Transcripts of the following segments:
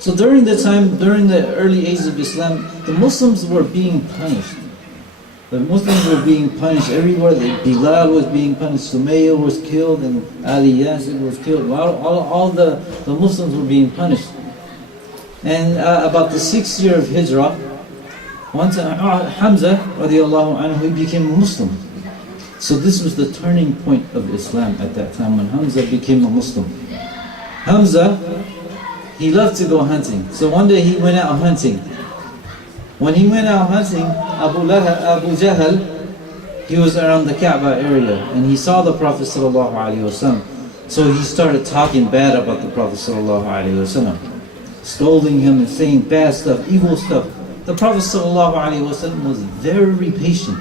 So during the early ages of Islam, the Muslims were being punished. The Muslims were being punished everywhere. Bilal was being punished, Sumayya was killed, and Ali Yasir was killed. All the Muslims were being punished. And about the 6th year of Hijrah, once Hamza radiallahu anhu, he became a Muslim. So this was the turning point of Islam at that time, when Hamza became a Muslim. Hamza, he loved to go hunting. So one day he went out hunting. When he went out hunting, Abu Jahl, he was around the Kaaba area, and he saw the Prophet sallallahu alaihi wasallam. So he started talking bad about the Prophet sallallahu alaihi wasallam, scolding him and saying bad stuff, evil stuff. The Prophet sallallahu alaihi wasallam was very patient.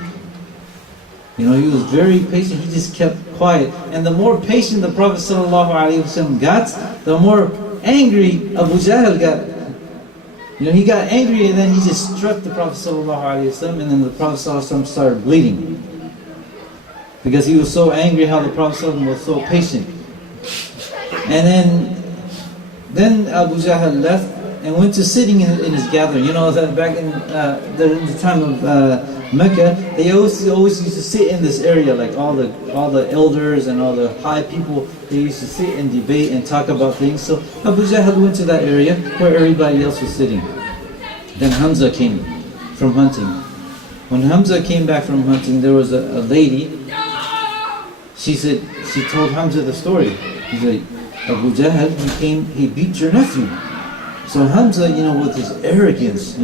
He was very patient. He just kept quiet. And the more patient the Prophet sallallahu alaihi wasallam got, the more angry Abu Jahl got. He got angry, and then he just struck the Prophet sallallahu alaihi wasallam, and then the Prophet sallallahu alaihi wasallam started bleeding, because he was so angry how the Prophet sallallahu alaihi wasallam was so patient. And then Abu Jahl left and went to sitting in his gathering. That back in the time of Mecca, they always used to sit in this area, like all the elders and all the high people. They used to sit and debate and talk about things. So Abu Jahl went to that area where everybody else was sitting. Then Hamza came from hunting. When Hamza came back from hunting, there was a lady. She told Hamza the story. He said, Abu Jahl, he beat your nephew. So Hamza, with his arrogance,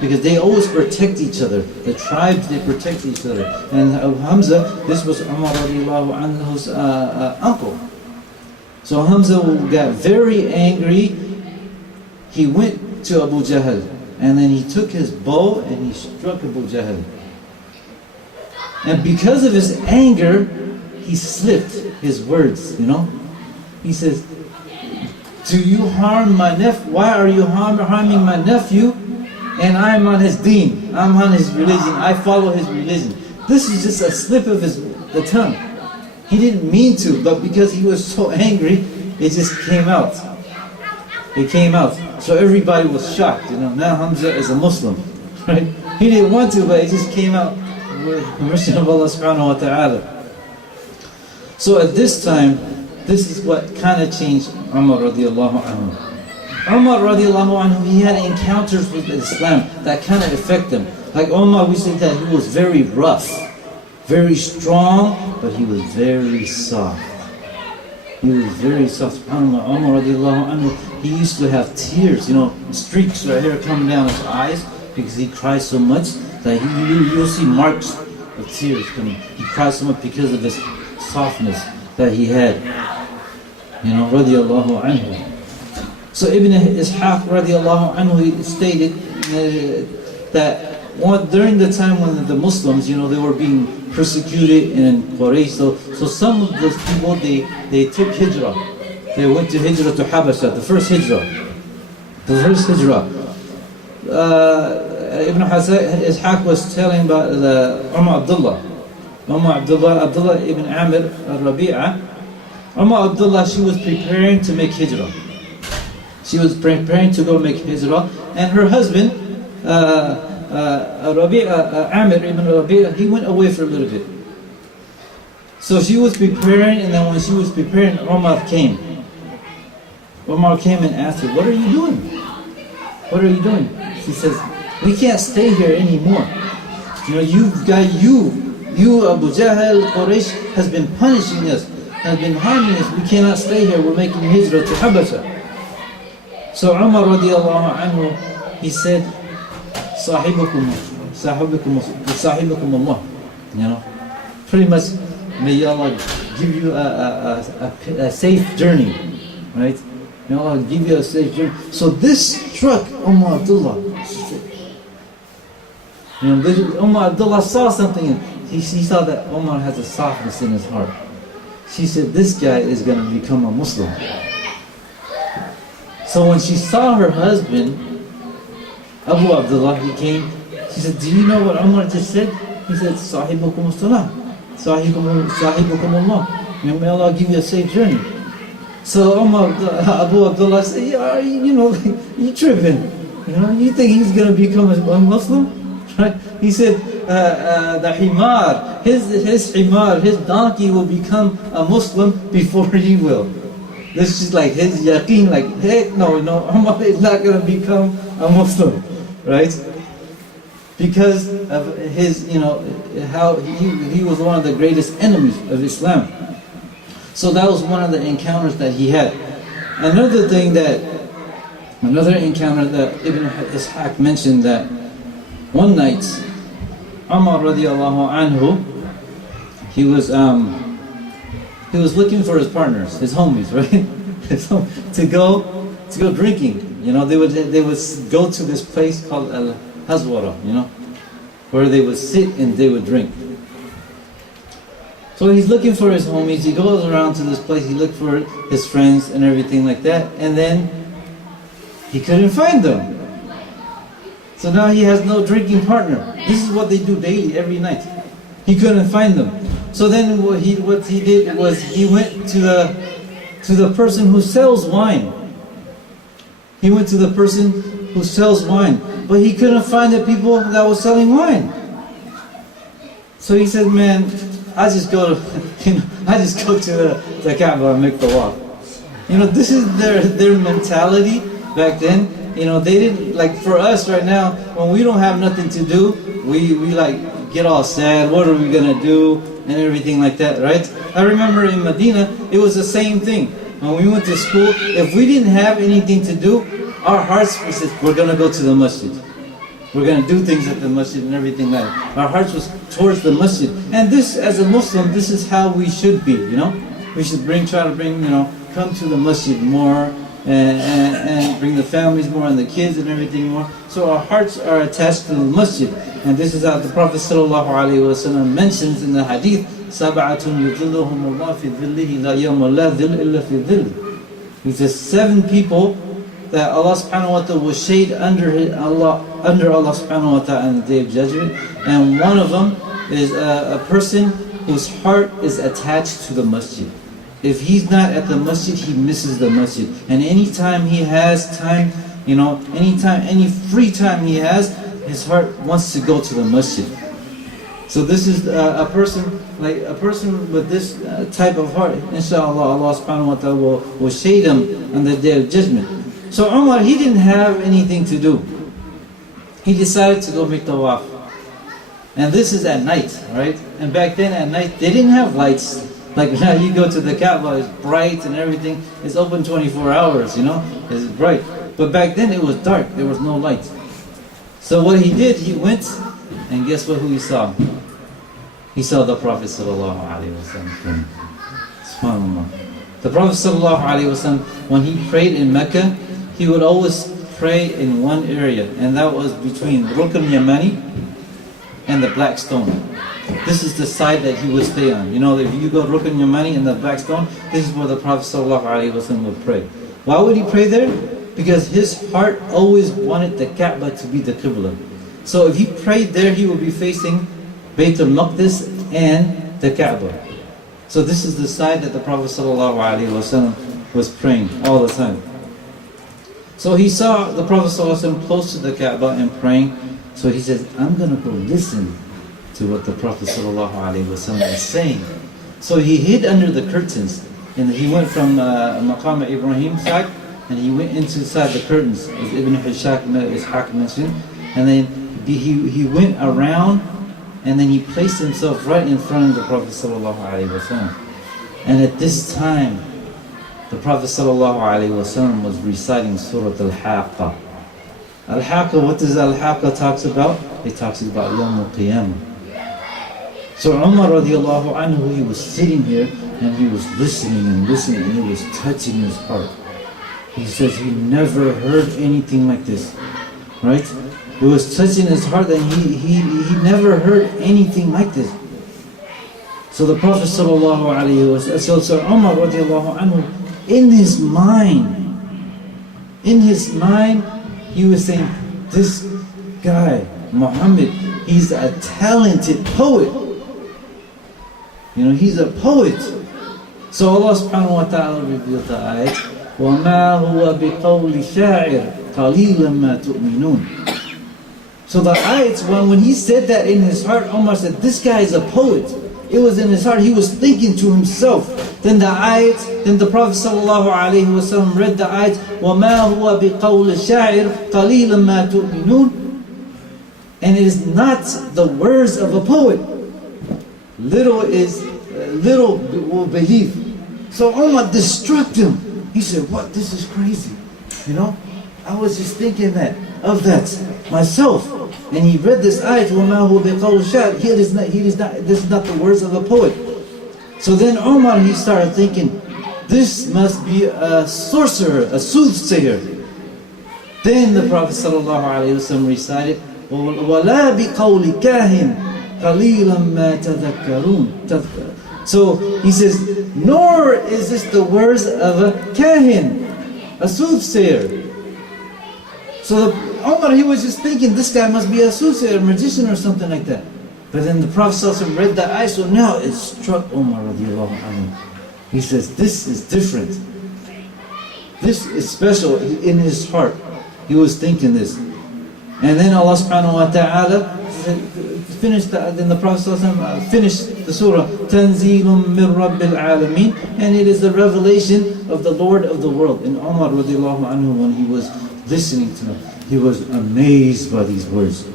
because they always protect each other. The tribes, they protect each other. And Hamza, this was Umar radiallahu anhu's uncle. So Hamza got very angry. He went to Abu Jahl, and then he took his bow and he struck Abu Jahl. And because of his anger, he slipped his words, He says, do you harm my nephew? Why are you harming my nephew? And I'm on his deen. I'm on his religion. I follow his religion. This is just a slip of the tongue. He didn't mean to, but because he was so angry, it just came out. It came out. So everybody was shocked. Now Hamza is a Muslim, right? He didn't want to, but it just came out with the permission of Allah subhanahu wa ta'ala. So at this time, this is what kind of changed Umar radiallahu anhu. Umar radiallahu anhu, he had encounters with Islam that kind of affected him. Like Umar, we say that he was very rough, very strong, but he was very soft. He was very soft. SubhanAllah, Umar radiallahu anhu, he used to have tears, streaks right here coming down his eyes, because he cried so much that you'll see marks of tears coming. He cried so much because of this softness that he had. Radiallahu anhu. So Ibn Ishaq radiallahu anhu, he stated that during the time when the Muslims, they were being persecuted in Quraysh, so some of those people, they took hijrah. They went to hijrah to Habasha, the first hijrah. Ibn Ishaq was telling about Abdullah ibn Amir al-Rabi'ah. Abdullah, she was preparing to make hijrah. She was preparing to go make hijrah, and her husband, Amir ibn Rabi'ah, he went away for a little bit. So she was preparing, and then when she was preparing, Umar came. Umar came and asked her, "What are you doing? What are you doing?" She says, "We can't stay here anymore. You Abu Jahl, Quraysh has been punishing us, has been harming us. We cannot stay here. We're making hijrah to Habasha." So Umar radiallahu anhu, he said, "Sahibukum Allah." Pretty much, may Allah give you a safe journey, right? May Allah give you a safe journey. So this struck Abdullah. Abdullah saw something. He saw that Umar has a softness in his heart. She said, this guy is going to become a Muslim. So when she saw her husband, Abu Abdullah, he came. She said, "Do you know what Umar just said?" He said, "Sahibukum as-salah, Sahibukum Allah. May Allah give you a safe journey." So Abu Abdullah said, yeah, you tripping. You think he's going to become a Muslim? Right? He said, the himar, his donkey will become a Muslim before he will. This is like his yaqeen, like, heck no, Umar is not going to become a Muslim, right? Because of his, how he was one of the greatest enemies of Islam. So that was one of the encounters that he had. Another encounter that Ibn Ishaq mentioned, that one night, Umar radiallahu anhu, he was looking for his partners, his homies, right? to go drinking. They would go to this place called Al-Hazwara, where they would sit and they would drink. So he's looking for his homies. He goes around to this place. He looked for his friends and everything like that, and then he couldn't find them. So now he has no drinking partner. This is what they do daily, every night. He couldn't find them. So then what he did was he went to the person who sells wine. He went to the person who sells wine, but he couldn't find the people that were selling wine. So he said, man, I just go to the Kaaba and make the walk. This is their mentality back then. They didn't, like for us right now, when we don't have nothing to do, we like get all sad, what are we gonna do, and everything like that, right? I remember in Medina, it was the same thing. When we went to school, if we didn't have anything to do, our hearts, we said, we're gonna go to the masjid. We're gonna do things at the masjid and everything like that. Our hearts was towards the masjid. And this, as a Muslim, this is how we should be, We should try to bring, come to the masjid more, and bring the families more and the kids and everything more. So our hearts are attached to the masjid. And this is how the Prophet ﷺ mentions in the hadith, سَبْعَةٌ يُظِلُّهُمُ اللَّهُ فِي ظِلِّهِ لَا يَوْمَ لَا ظِلَّ إِلَّا فِي ظِلِّهِ. He says 7 people that Allah subhanahu wa ta'ala will shade under Allah subhanahu wa ta'ala on the Day of Judgment. And one of them is a person whose heart is attached to the masjid. If he's not at the masjid, he misses the masjid. And anytime he has time, any free time he has, his heart wants to go to the masjid. So this is a person with this type of heart. Inshallah, Allah subhanahu wa ta'ala will shade him on the Day of Judgment. So Umar, he didn't have anything to do. He decided to go make tawaf. And this is at night, right? And back then at night, they didn't have lights. Like now you go to the Kaaba, it's bright and everything. It's open 24 hours, It's bright. But back then it was dark, there was no light. So what he did, he went, and guess who he saw? He saw the Prophet sallallahu alaihi wasallam. SubhanAllah. The Prophet sallallahu alaihi wasallam, when he prayed in Mecca, he would always pray in one area, and that was between Rukn Yamani and the Black Stone. This is the side that he would stay on. If you go Rukn Yamani and the Black Stone, this is where the Prophet ﷺ would pray. Why would he pray there? Because his heart always wanted the Kaaba to be the Qibla. So if he prayed there, he would be facing Bayt al-Maqdis and the Kaaba. So this is the side that the Prophet ﷺ was praying all the time. So he saw the Prophet ﷺ close to the Kaaba and praying. So he says, I'm going to go listen to what the Prophet ﷺ is saying. So he hid under the curtains, and he went from Maqam Ibrahim side, and he went inside the curtains, as Ibn Ishaq mentioned, and then he went around, and then he placed himself right in front of the Prophet ﷺ. And at this time, the Prophet ﷺ was reciting Surah Al-Haqqa. Al-Haqqa, what does Al-Haqqa talks about? It talks about Yawm al-Qiyamah. So Umar radiallahu anhu, he was sitting here and he was listening and it was touching his heart. He says he never heard anything like this, right? It was touching his heart and he never heard anything like this. So the Prophet sallallahu alaihi wasallam, so Umar radiallahu anhu, in his mind, he was saying, this guy, Muhammad, he's a talented poet. He's a poet. So Allah subhanahu wa ta'ala revealed the ayat, وَمَا هُوَ بِقَوْلِ شَاعِرٍ قَلِيلًا مَا تُؤْمِنُونَ. So the ayats, when he said that in his heart, Umar said, this guy is a poet. It was in his heart, he was thinking to himself. Then the ayats, then the Prophet ﷺ read the ayats, وَمَا هُوَ بِقَوْلِ شَاعِرٍ قَلِيلًا مَا تُؤْمِنُونَ. And it is not the words of a poet. Little will believe. So Umar distracted him. He said, what, this is crazy. You know, I was just thinking of that myself. And he read this ayat, وَمَا هُوَ بِقَوْلِ شَاعِرٍ. This is not the words of a poet. So then Umar, he started thinking, this must be a sorcerer, a soothsayer. Then the Prophet ﷺ recited, وَلَا بِقَوْلِ كَاهٍ قَلِيلًا مَا تَذَكَّرُونَ. So he says, nor is this the words of a kahin, a soothsayer. So Umar, he was just thinking, this guy must be a soothsayer, a magician or something like that. But then the Prophet ﷺ read the ayah, so now it struck Umar radiallahu anhu. He says, this is different. This is special in his heart. He was thinking this. And then Allah subhanahu wa ta'ala finished, then the Prophet ﷺ finished the surah, تَنْزِيلٌ مِّن رَبِّ الْعَالَمِينَ. And it is the revelation of the Lord of the world. And Umar radiallahu anhu, when he was listening to them, he was amazed by these words.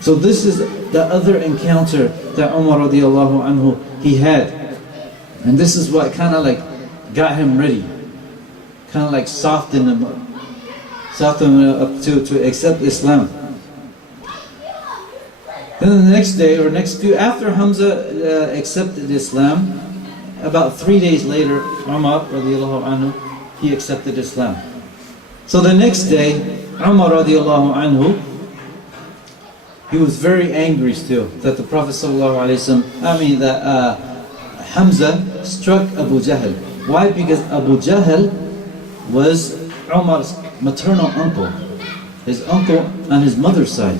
So this is the other encounter that Umar radiallahu anhu, he had. And this is what kind of like got him ready. Kind of like softened him up. Softened him up to accept Islam. Then the next day, or next few, after Hamza accepted Islam, about 3 days later, Umar radiallahu anhu, he accepted Islam. So the next day, Umar radiallahu anhu, he was very angry still that the Prophet that Hamza struck Abu Jahl. Why? Because Abu Jahl was Umar's maternal uncle. His uncle on his mother's side.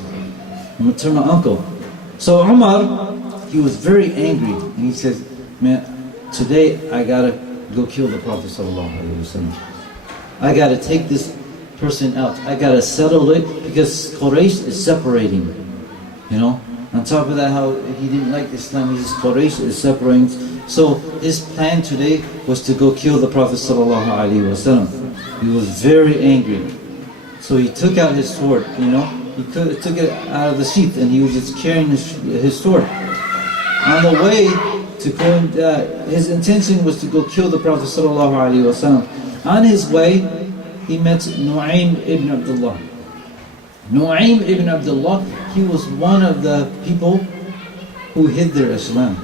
Maternal uncle. So Umar, he was very angry. And he says, man, today I gotta go kill the Prophet ﷺ. I gotta take this person out. I gotta settle it because Quraysh is separating. You know, on top of that, how he didn't like Islam, his Quraysh is separating. So his plan today was to go kill the Prophet ﷺ. He was very angry. So he took out his sword, you know, he took it out of the sheath and he was just carrying his sword. On the way to go, his intention was to go kill the Prophet ﷺ. On his way, he met Nu'aym ibn Abdullah. Nu'aym ibn Abdullah, he was one of the people who hid their Islam.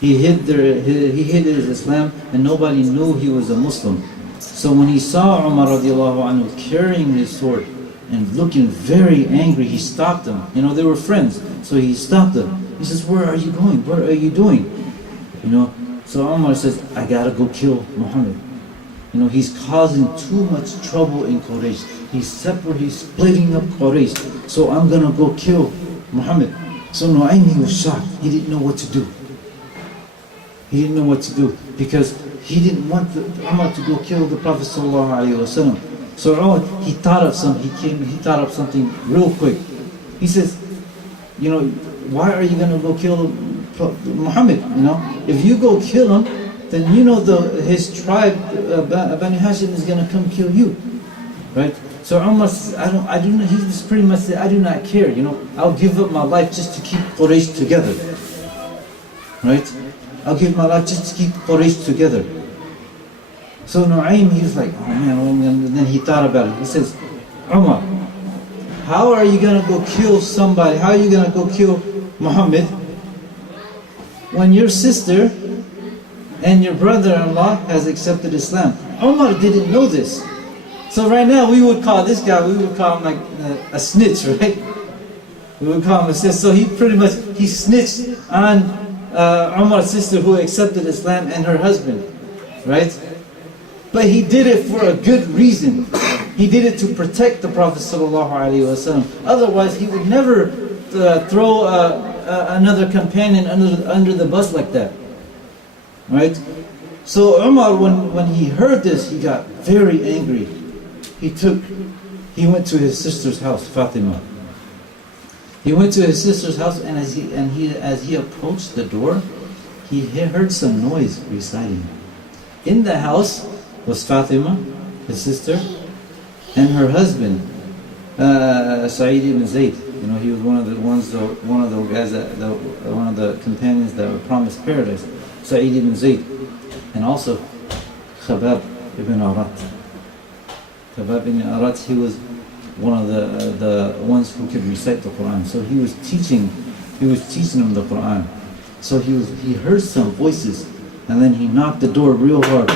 He hid his Islam and nobody knew he was a Muslim. So when he saw Umar radiallahu anhu carrying his sword and looking very angry, he stopped him. You know, they were friends, so he stopped him. He says, where are you going? What are you doing? You know, so Umar says, I gotta go kill Muhammad. You know, he's causing too much trouble in Quraysh. He's splitting up Quraysh. So I'm gonna go kill Muhammad. So Nu'aym, he was shocked. He didn't know what to do. He didn't know what to do because he didn't want Umar to go kill the Prophet ﷺ. So Umar, he thought of something real quick. He says, you know, why are you going to go kill Muhammad? You know, if you go kill him, then you know his tribe, Bani Hashim, is going to come kill you, right? So Umar says, he just pretty much said, I do not care. You know, I'll give up my life just to keep Quraysh together, right? I'll give my life just to keep Quraysh together. So Nu'aym, he was like, oh man, and then he thought about it. He says, Umar, how are you going to go kill somebody? How are you going to go kill Muhammad when your sister and your brother-in-law has accepted Islam? Umar didn't know this. So right now we would call this guy, we would call him like a snitch, right? We would call him a snitch. So he snitched on Umar's sister who accepted Islam and her husband, right? But he did it for a good reason. He did it to protect the Prophet ﷺ. Otherwise, he would never throw another companion under the bus like that. right? So Umar, when he heard this, he got very angry. He went to his sister's house, Fatima. He went to his sister's house, and as he approached the door, he heard some noise reciting. In the house was Fatima, his sister, and her husband, Sa'id ibn Zayd. You know, he was one of the companions that were promised paradise. Sa'id ibn Zayd, and also Khabab ibn Arat. Khabab ibn Arat, he was one of the ones who could recite the Quran. So he was teaching them the Quran. So he heard some voices, and then he knocked the door real hard.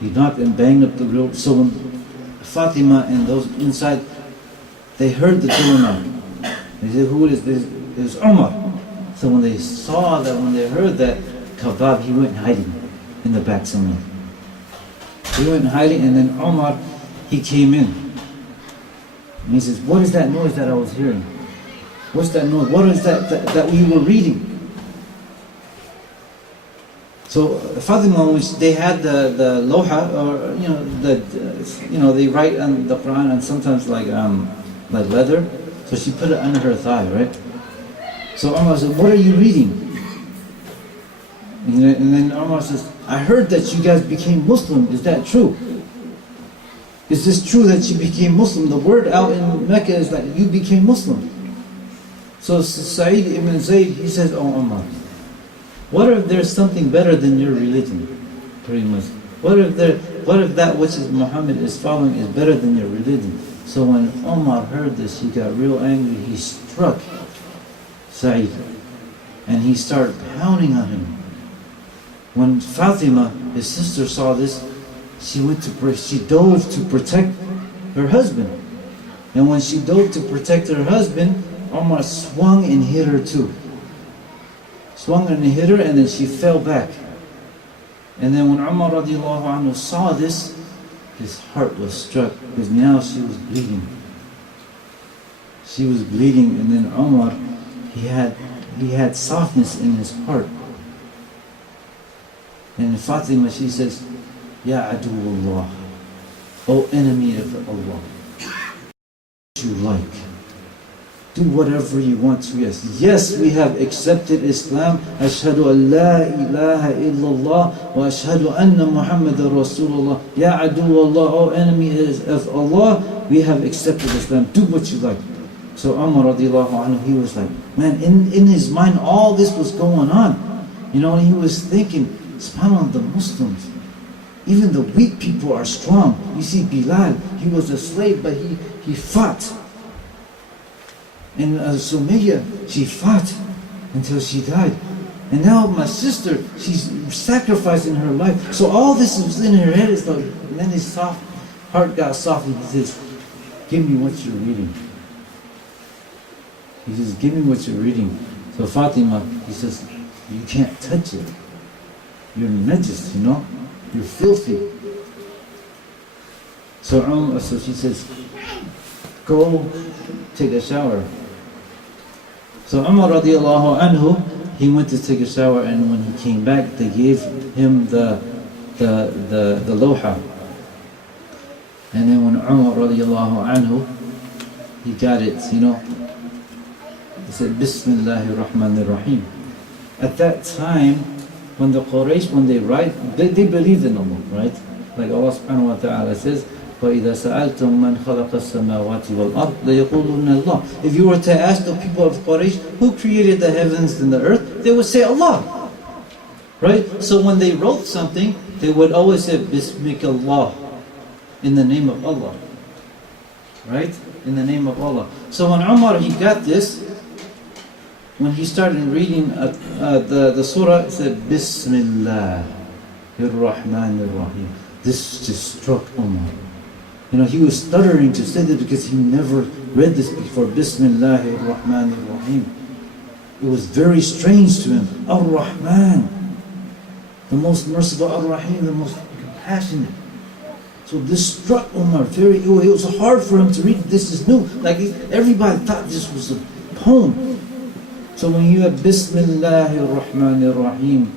He knocked and banged up the door. So when Fatima and those inside, they heard the door knock. They said, "Who is this?" It was Umar. So when they heard that, Khabab, he went hiding in the back somewhere. He went hiding, and then Umar, he came in. And he says, "What is that noise that I was hearing? What's that noise? What is that we were reading?" So Fatima, which they had the loha, or they write on the Quran, and sometimes like leather. So she put it under her thigh, right? So Umar said, "What are you reading?" And then Umar says, "I heard that you guys became Muslim. Is that true? Is this true that you became Muslim? The word out in Mecca is that you became Muslim." So Sa'id ibn Zayd, he says, "Oh Umar, what if there's something better than your religion?" Pretty much. What if that which is Muhammad is following is better than your religion? So when Umar heard this, he got real angry. He struck Sa'id, and he started pounding on him. When Fatima, his sister, saw this, she dove to protect her husband. And when she dove to protect her husband, Umar swung and hit her too. Swung and hit her, and then she fell back. And then when Umar radiallahu anhu saw this, his heart was struck, because now she was bleeding. She was bleeding, and then Umar, he had softness in his heart. And Fatima, she says, "Ya Aduwallah, O enemy of Allah, do you like? Do whatever you want to us. Yes, we have accepted Islam. Ashhadu an la ilaha illallah wa ashhadu anna Muhammadan Rasulullah. Ya Aduwallah, O enemy of Allah, we have accepted Islam. Do what you like." So Umar radiallahu anhu, he was like, man, in his mind, all this was going on. You know, and he was thinking, SubhanAllah, the Muslims, even the weak people are strong. You see Bilal, he was a slave, but he fought. And Sumayya, she fought until she died. And now my sister, she's sacrificing her life. So all this was in her head. It's like, and then his heart got soft, and he says, "Give me what you're reading." He says, "Give me what you're reading." So Fatima, he says, "You can't touch it. You're najis, you know? You're filthy." So she says, "Go take a shower." So Umar radiallahu anhu, he went to take a shower, and when he came back, they gave him the loha. And then when Umar radiallahu anhu, he got it, you know, he said, "Bismillahir Rahmanir Rahim." At that time, when the Quraysh, when they write, they believed in Allah, right? Like Allah subhanahu wa ta'ala says, وَإِذَا سَأَلْتُم مَّنْ خَلَقَ السَّمَاوَاتِ وَالْأَرْضِ لَيَقُولُنَّ اللَّهِ. If you were to ask the people of Quraysh, who created the heavens and the earth, they would say Allah. Right? So when they wrote something, they would always say, Bismillah, in the name of Allah. Right? In the name of Allah. So when Umar, he got this, when he started reading the surah, it said, Bismillah ar-Rahman ar-Rahim. This just struck Umar. You know, he was stuttering to say that because he never read this before. Bismillah ar-Rahman ar-Rahim. It was very strange to him. Ar-Rahman, the most merciful, Ar-Rahim, the most compassionate. So this struck Umar very, it was hard for him to read. This is new. Like everybody thought this was a poem. So when you have Bismillah ar-Rahman ar-Rahim,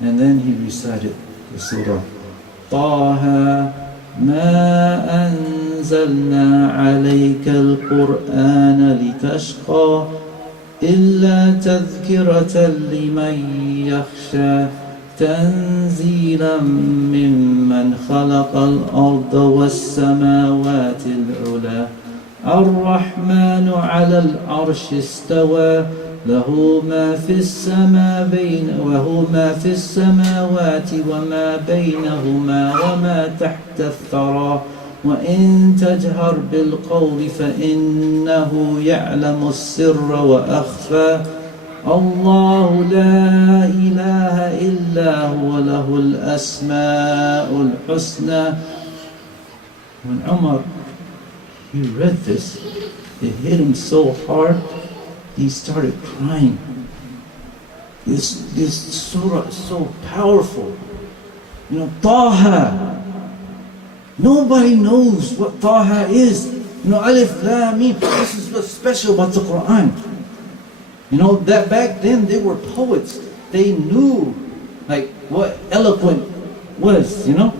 And then he recited the surah. طه ما أنزلنا عليك القرآن لتشقى إلا تذكرة لمن يخشى تنزيلا ممن خلق الأرض والسماوات العلى الرحمن على العرش استوى له ما في السماوات وما بينهما وما تحت الثرى وإن تجهر بالقول فإنه يعلم السر وأخفى الله لا إله إلا هو له الأسماء الحسنى. When Umar, he read this, it hit him so hard, he started crying. This surah is so powerful. You know, Taha. Nobody knows what Taha is. You know, Alif, Lam, Mim. This is what's special about the Quran. You know, that back then they were poets. They knew like what eloquent was, you know.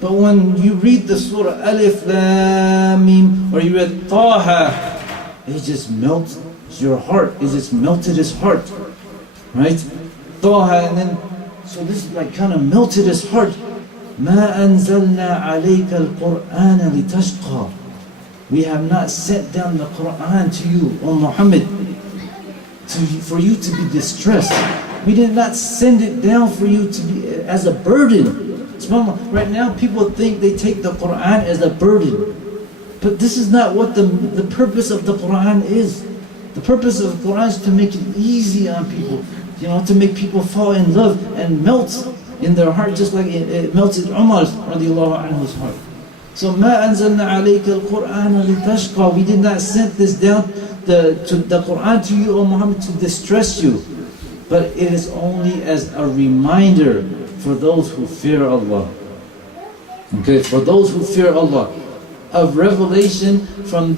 But when you read the surah Alif, Lam, Mim, or you read Taha, it just melts your heart. It just melted his heart. Right? Taha, and then, so this like kind of melted his heart. ما أنزلنا عليك القرآن لتشقى. We have not sent down the Quran to you, O Muhammad, for you to be distressed. We did not send it down for you to be as a burden. Right now people think they take the Quran as a burden. But this is not what the purpose of the Quran is. The purpose of the Quran is to make it easy on people. You know, to make people fall in love and melt in their heart, just like it melted Umar's radiallahu anhu's heart. So ما أنزلنا عليك القرآن لتشقى. We did not send this down the Quran to you, O Muhammad, to distress you, but it is only as a reminder for those who fear Allah. Okay, for those who fear Allah, of revelation from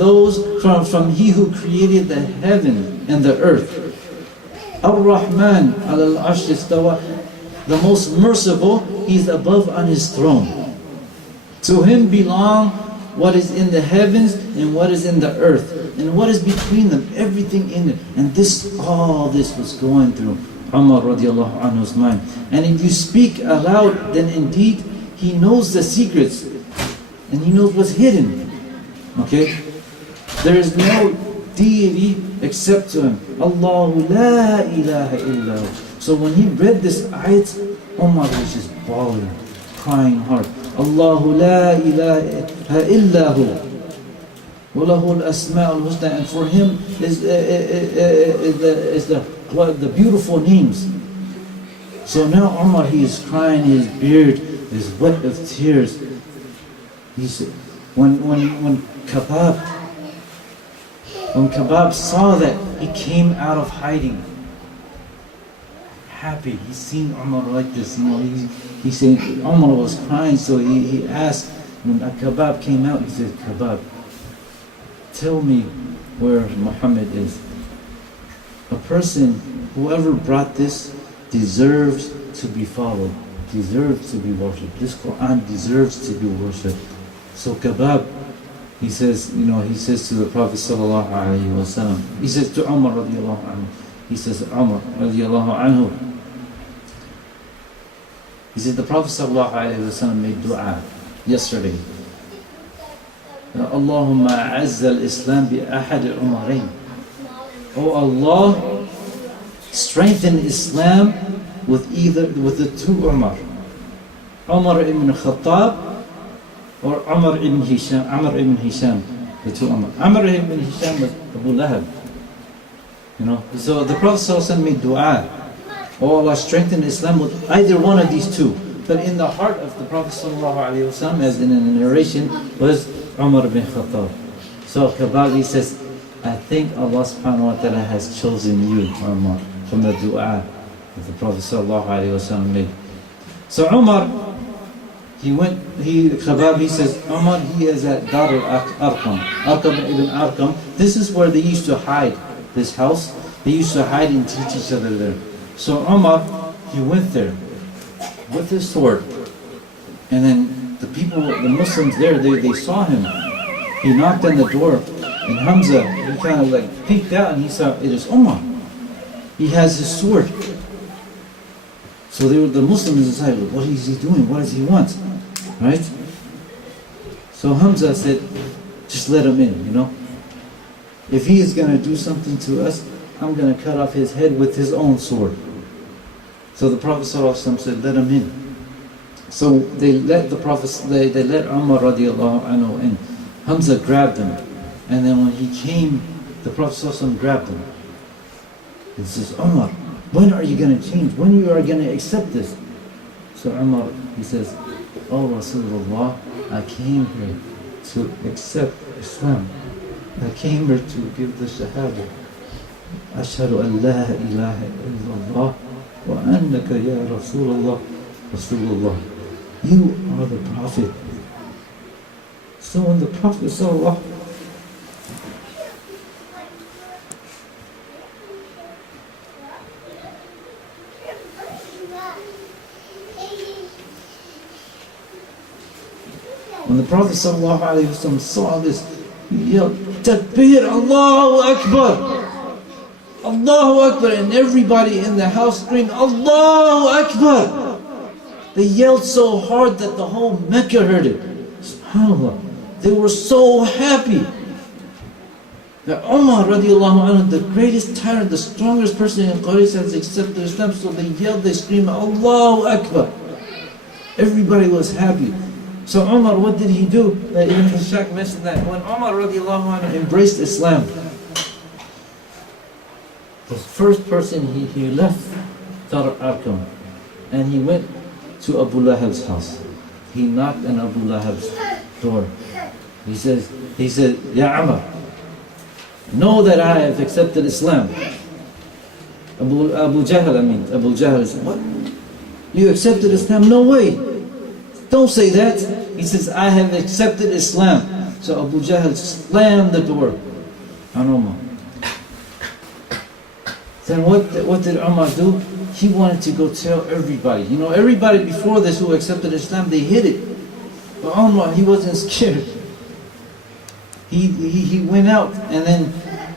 He who created the heaven and the earth. Ar-Rahman al-Arsh istawa. The most merciful, He is above on His throne. To Him belong what is in the heavens and what is in the earth, and what is between them, everything in it. And all this was going through Umar radiallahu anhu's mind. And if you speak aloud, then indeed He knows the secrets, and He knows what's hidden. Okay? There is no deity except to Him. Allahu la ilaha illa hu. So when he read this ayat, Umar was just bawling, crying hard. Allahu la ilaha illa hu wa lahu al-asma' al-husna. And for Him is the beautiful names. So now Umar, he is crying, his beard is wet of tears. He said, when Khabab saw that, he came out of hiding. Happy, he's seen Umar like this. You know, he said Umar was crying, so he asked, when Khabab came out, he said, Khabab, tell me where Muhammad is. A person, whoever brought this, deserves to be followed, deserves to be worshipped. This Quran deserves to be worshipped. So Khabab, he says to the Prophet sallallahu alaihi wasallam, he says to Umar radiallahu anhu, he says, Umar radiallahu anhu, he said, the Prophet ﷺ made dua yesterday. Allahumma a'azz al-Islam bi ahad al-Umarain. Oh Allah, strengthen Islam with the two Umar. Umar ibn Khattab or Umar ibn Hisham, the two Umar. Umar ibn Hisham was Abu Lahab. You know, so the Prophet ﷺ made dua. Oh Allah, strengthen Islam with either one of these two. But in the heart of the Prophet ﷺ, as in a narration, was Umar ibn Khattab. So Khabab, he says, I think Allah subhanahu wa ta'ala has chosen you, Umar, from the dua that the Prophet ﷺ made. So Umar, Khabab, he says, Umar, he is at Dar al-Arqam, Arqam ibn Arqam. This is where they used to hide, this house. They used to hide and teach each other there. So Umar, he went there. with his sword. And then the people, the Muslims there, they saw him. He knocked on the door, and Hamza, he kind of like peeked out and he saw it is Umar. He has his sword. So the Muslims decided, what is he doing? What does he want? Right? So Hamza said, just let him in, you know. If he is going to do something to us, I'm going to cut off his head with his own sword. So the Prophet ﷺ said, let him in. So they let the Prophet, they let Umar radiallahu anhu in. Hamza grabbed him. And then when he came, the Prophet ﷺ grabbed him. He says, Umar, when are you going to change? When you are going to accept this? So Umar, he says, oh Rasulullah, I came here to accept Islam. I came here to give the Shahada. Ashhadu an la ilaha illallah wa annaka ya Rasulullah, Rasulullah. You are the Prophet. So when the Prophet sallallahu ﷺ saw this, he yelled, Takbir, Allahu Akbar! Allahu Akbar! And everybody in the house screamed, Allahu Akbar! They yelled so hard that the whole Mecca heard it. SubhanAllah. They were so happy that Umar radiallahu anhu, the greatest tyrant, the strongest person in Quraysh, has accepted Islam. So they yelled, they screamed, Allahu Akbar! Everybody was happy. So Umar, what did he do? Ibn Hishaq mentioned that when Umar radiallahu anhu embraced Islam, the first person he left Dar Arqam, and he went to Abu Lahab's house. He knocked on Abu Lahab's door. He said, Ya Umar, know that I have accepted Islam. Abu Jahl said, what? You accepted Islam? No way. Don't say that. He says, I have accepted Islam. So Abu Jahl slammed the door on Umar. Then what did Umar do? He wanted to go tell everybody. You know, everybody before this who accepted Islam, they hid it. But Umar, he wasn't scared. He went out, and then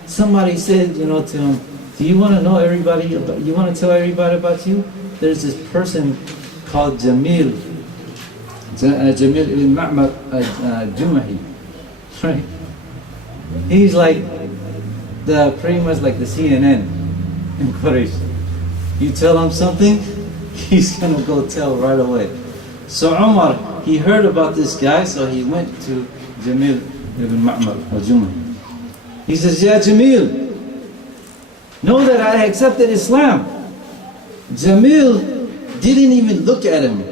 somebody said, you know, to him, do you want to know everybody about, you want to tell everybody about you? There's this person called Jamil ibn Ma'mar Jumahi, right? He's like pretty much like the CNN in Quraysh. You tell him something, he's gonna go tell right away. So Umar, he heard about this guy, so he went to Jamil ibn Ma'mar Jumahi. He says, Ya Jamil, know that I accepted Islam. Jamil didn't even look at him.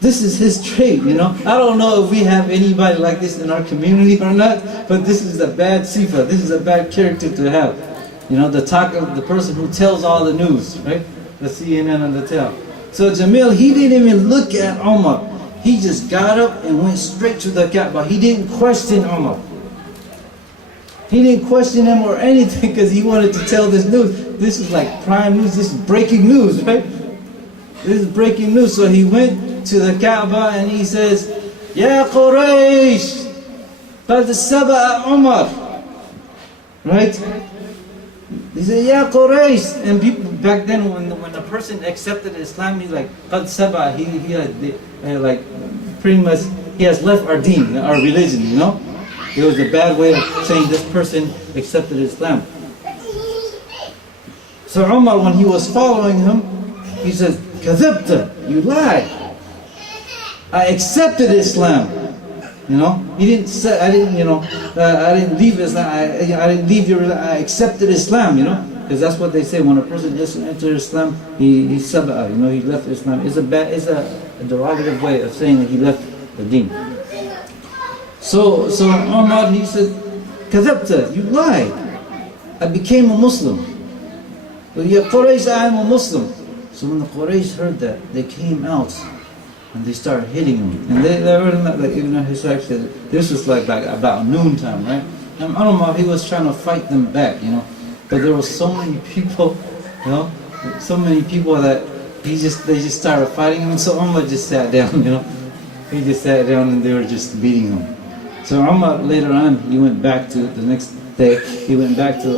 This is his trait, you know. I don't know if we have anybody like this in our community or not, but this is a bad sifa. This is a bad character to have. You know, the person who tells all the news, right? The CNN and the tell. So Jamil, he didn't even look at Umar. He just got up and went straight to the Kaaba. He didn't question Umar. He didn't question him or anything because he wanted to tell this news. This is like prime news. This is breaking news, right? This is breaking news. So he went to the Kaaba and he says, Ya Quraysh, qad saba'a Umar. Right? He said, Ya Quraysh. And people back then, when a person accepted Islam, he's like, qad saba'a. He had like pretty much, he has left our deen, our religion, you know? It was a bad way of saying this person accepted Islam. So Umar, when he was following him, he says, Kadhabta, you lied. I accepted Islam. You know, he didn't say, I didn't leave Islam. I didn't leave your religion. I accepted Islam. You know, because that's what they say when a person enters Islam, he saba'a. You know, he left Islam. It's a derogative way of saying that he left the deen. So Umar, he said, Kadhabta, you lied. I became a Muslim. But ya Quraysh, I am a Muslim. So when the Quraysh heard that, they came out and they started hitting him. And they were like Ibn Hishaq said, this was like about noontime, right? And Umar, he was trying to fight them back, you know. But there were so many people, you know, so many people that they just started fighting him. So Umar just sat down, you know. He just sat down and they were just beating him. So Umar later on, he went back to the next day. He went back to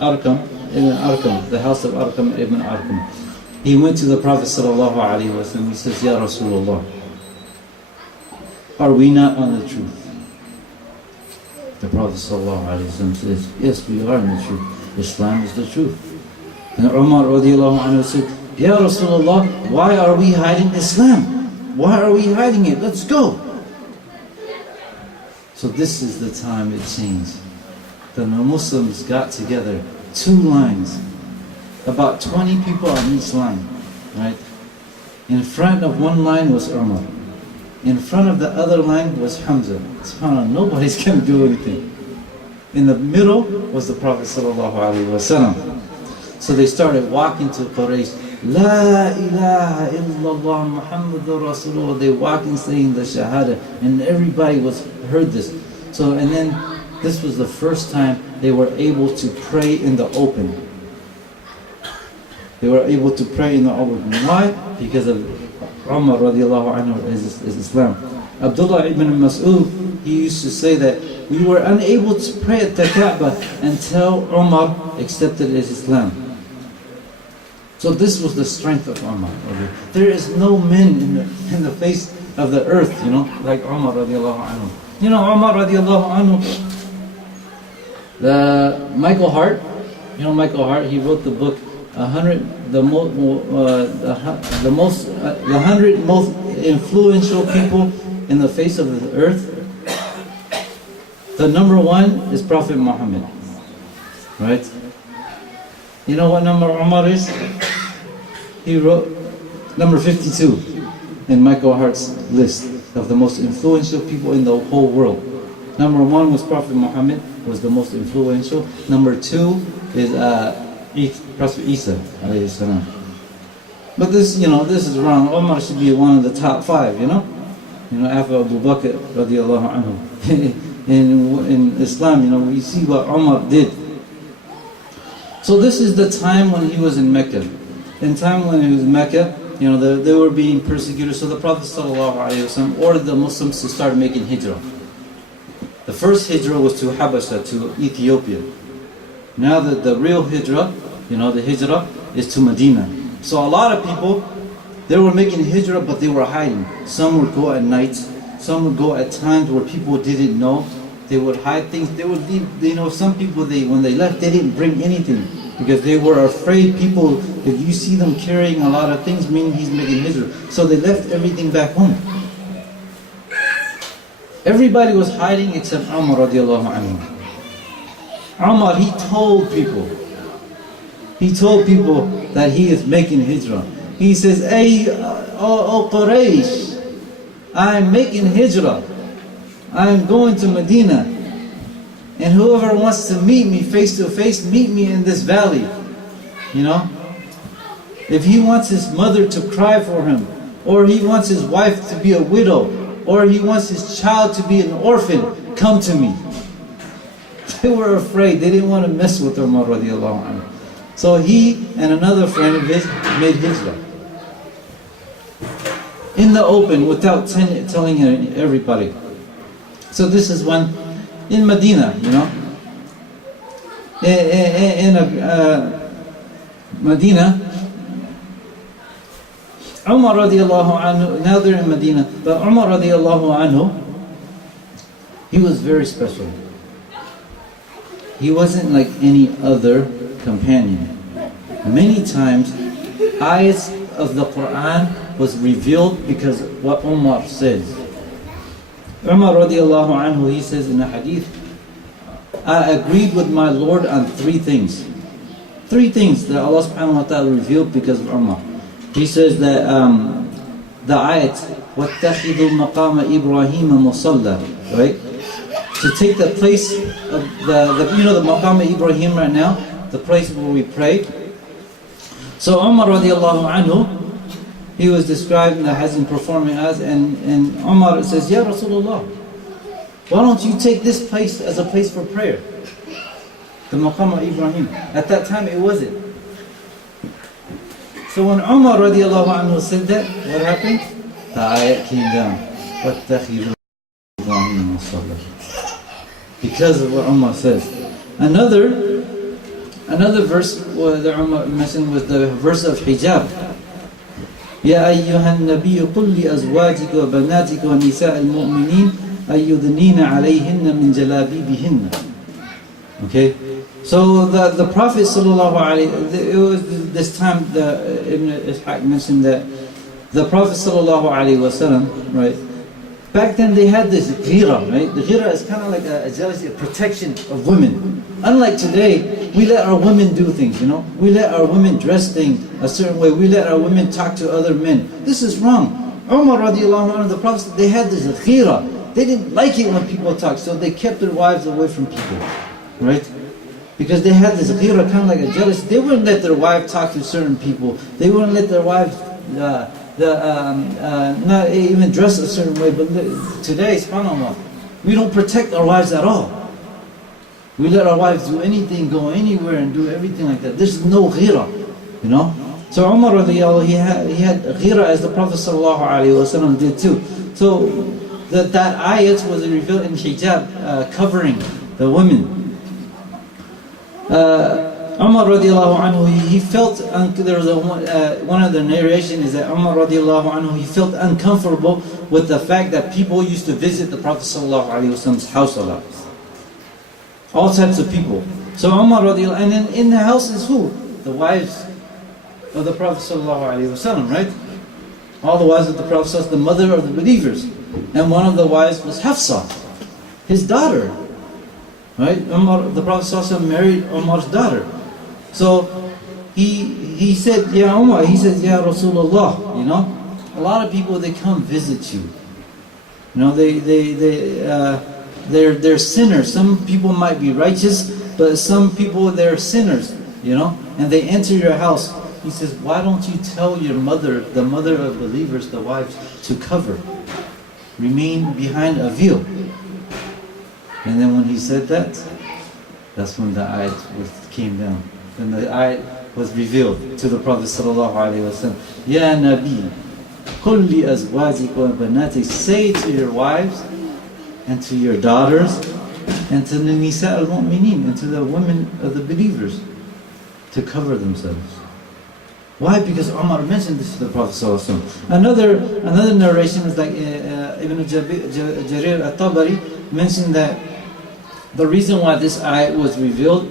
Ibn Arqam, the house of Arqam Ibn Arqam. He went to the Prophet sallallahu alaihi wasallam. He says, "Ya Rasulullah, are we not on the truth?" The Prophet sallallahu alaihi wasallam says, "Yes, we are on the truth. Islam is the truth." And Umar radiallahu anhu said, "Ya Rasulullah, why are we hiding Islam? Why are we hiding it? Let's go." So this is the time it changed. The Muslims got together, 2 lines, about 20 people on each line, right? In front of one line was Umar. In front of the other line was Hamza. SubhanAllah, nobody's going to do anything. In the middle was the Prophet sallallahu alaihi wasallam. So they started walking to Quraysh. La ilaha illallah Muhammadur Rasulullah. They walking saying the Shahada, and everybody heard this. So and then this was the first time they were able to pray in the open. They were able to pray in the open. Why? Because of Umar radiallahu anhu is Islam. Abdullah ibn Mas'ud, he used to say that we were unable to pray at the Kaaba until Umar accepted Islam. So this was the strength of Umar. There is no men in the face of the earth, you know, like Umar radiallahu anhu. You know, Umar radiallahu anhu, Michael Hart, you know Michael Hart, he wrote the book, 100 most influential people in the face of the earth. The number 1 is Prophet Muhammad, right? You know what number Umar is? He wrote number 52 in Michael Hart's list of the most influential people in the whole world. Number 1 was Prophet Muhammad, was the most influential. Number 2 is Prophet Isa alayhi salam. But this, you know, this is wrong. Umar should be one of the top 5, you know? You know, after Abu Bakr radiallahu anhu. In Islam, you know, we see what Umar did. So this is the time when he was in Mecca. In time when he was in Mecca, you know, they were being persecuted. So the Prophet ﷺ ordered the Muslims to start making hijrah. The first hijrah was to Habasha, to Ethiopia. Now the real hijrah, you know, the hijrah is to Medina. So a lot of people, they were making hijrah, but they were hiding. Some would go at night. Some would go at times where people didn't know. They would hide things. They would leave, you know, some people, when they left, they didn't bring anything. Because they were afraid people, if you see them carrying a lot of things, meaning he's making hijrah. So they left everything back home. Everybody was hiding except Umar radiallahu anhu. Umar, he told people that he is making hijrah. He says, "Hey, oh Quraysh, I'm making hijrah. I'm going to Medina. And whoever wants to meet me face to face, meet me in this valley." You know? If he wants his mother to cry for him, or he wants his wife to be a widow, or he wants his child to be an orphan, come to me. They were afraid. They didn't want to mess with Umar radiallahu anhu. So he and another friend of his made hijrah. In the open, without telling everybody. So this is when, in Medina, you know, in Medina, Umar radiallahu anhu, now they're in Medina, but Umar radiallahu anhu, he was very special. He wasn't like any other companion. Many times, ayats of the Quran was revealed because of what Umar says. Umar radiallahu anhu, he says in a hadith, I agreed with my Lord on 3 things. 3 things that Allah subhanahu wa ta'ala revealed because of Umar. He says that the ayat, وَاتَّخِذُوا مَقَامَ إِبْرَاهِيمَ مُصَلَّى, right? To take the place of the you know, the maqam Ibrahim right now, the place where we pray. So Umar radiallahu anhu, he was described as in performing as, and Umar says, "Ya Rasulullah, why don't you take this place as a place for prayer?" The maqam Ibrahim. At that time it wasn't. So when Umar radiallahu anhu said that, what happened? The ayat came down. وَاتَّخِذُوا إِبْرَاهِيمَ مُصَلًّى. Because of what Umar says. Another verse that Umar mentioned was the verse of hijab. يَا أَيُّهَا النَّبِيُّ قُلْ لِأَزْوَاجِكَ وَبَنَاتِكَ وَنِسَاءِ الْمُؤْمِنِينَ أَيُّدْنِينَ عَلَيْهِنَّ مِنْ جَلَابِيبِهِنَّ. Okay? So the Prophet sallallahu alaihi wasallam, it was this time Ibn Ishaq mentioned that the Prophet sallallahu alaihi wasallam, right? Back then they had this ghira, right? The ghira is kind of like a jealousy, a protection of women. Unlike today, we let our women do things, you know? We let our women dress things a certain way. We let our women talk to other men. This is wrong. Umar radiallahu anhu, the Prophet, they had this ghira. They didn't like it when people talked, so they kept their wives away from people, right? Because they had this ghira, kind of like a jealousy. They wouldn't let their wife talk to certain people. They wouldn't let their wives not even dress a certain way. But today, subhanAllah, we don't protect our wives at all. We let our wives do anything, go anywhere and do everything like that. There's no ghira, you know. So Umar radiallahu, he had ghira as the Prophet sallallahu alaihi wasallam did too. So that ayat was revealed in hijab, covering the women. Umar radiallahu anhu, he felt, there was one of the narration is that Umar radiallahu anhu, he felt uncomfortable with the fact that people used to visit the Prophet sallallahu alaihi wasallam's house a lot. All types of people. So Umar radiallahu, and then in the house is who? The wives of the Prophet sallallahu alaihi wasallam, right? All the wives of the Prophet sallallahu, the mother of the believers. And one of the wives was Hafsa, his daughter. Right? Umar, the Prophet ﷺ married Umar's daughter. So he said, Ya Umar, he says, Ya Rasulullah, you know, a lot of people, they come visit you. You know, they're sinners. Some people might be righteous, but some people, they're sinners, you know, and they enter your house. He says, why don't you tell your mother, the mother of believers, the wives, to cover, remain behind a veil. And then when he said that, that's when the ayat came down. When the ayat was revealed to the Prophet sallallahu alaihi wasallam. Ya Nabi, قُلْ لِأَزْوَاجِكَ وَبَنَاتِكَ. Say to your wives and to your daughters and to the nisa al-mu'minin, and to the women of the believers, to cover themselves. Why? Because Umar mentioned this to the Prophet sallallahu alaihi wasallam. Another narration is like Ibn Jarir al-Tabari mentioned that the reason why this ayat was revealed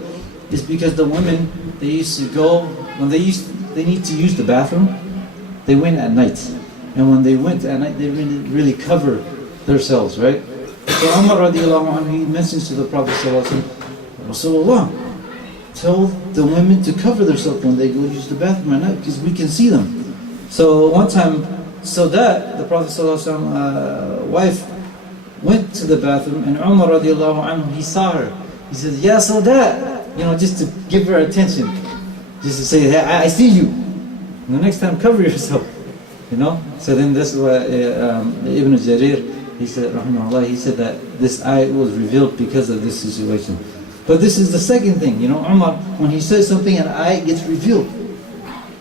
is because the women, they used to go, when they need to use the bathroom, they went at night. And when they went at night, they really cover themselves, right? So Umar radiallahu anhu, he mentions to the Prophet sallallahu alaihi wasallam, Rasulullah, tell the women to cover themselves when they go use the bathroom at night, because we can see them. So one time, Saudat, the Prophet sallallahu alaihi wasallam, wife, went to the bathroom, and Umar radiallahu anhu, he saw her. He says, Ya Saudat, you know, just to give her attention, just to say, hey, I see you. And the next time, cover yourself, you know. So then this is what Ibn Jarir, he said, rahimahullah, he said that this ayat was revealed because of this situation. But this is the second thing, you know, Umar, when he says something, an ayat gets revealed.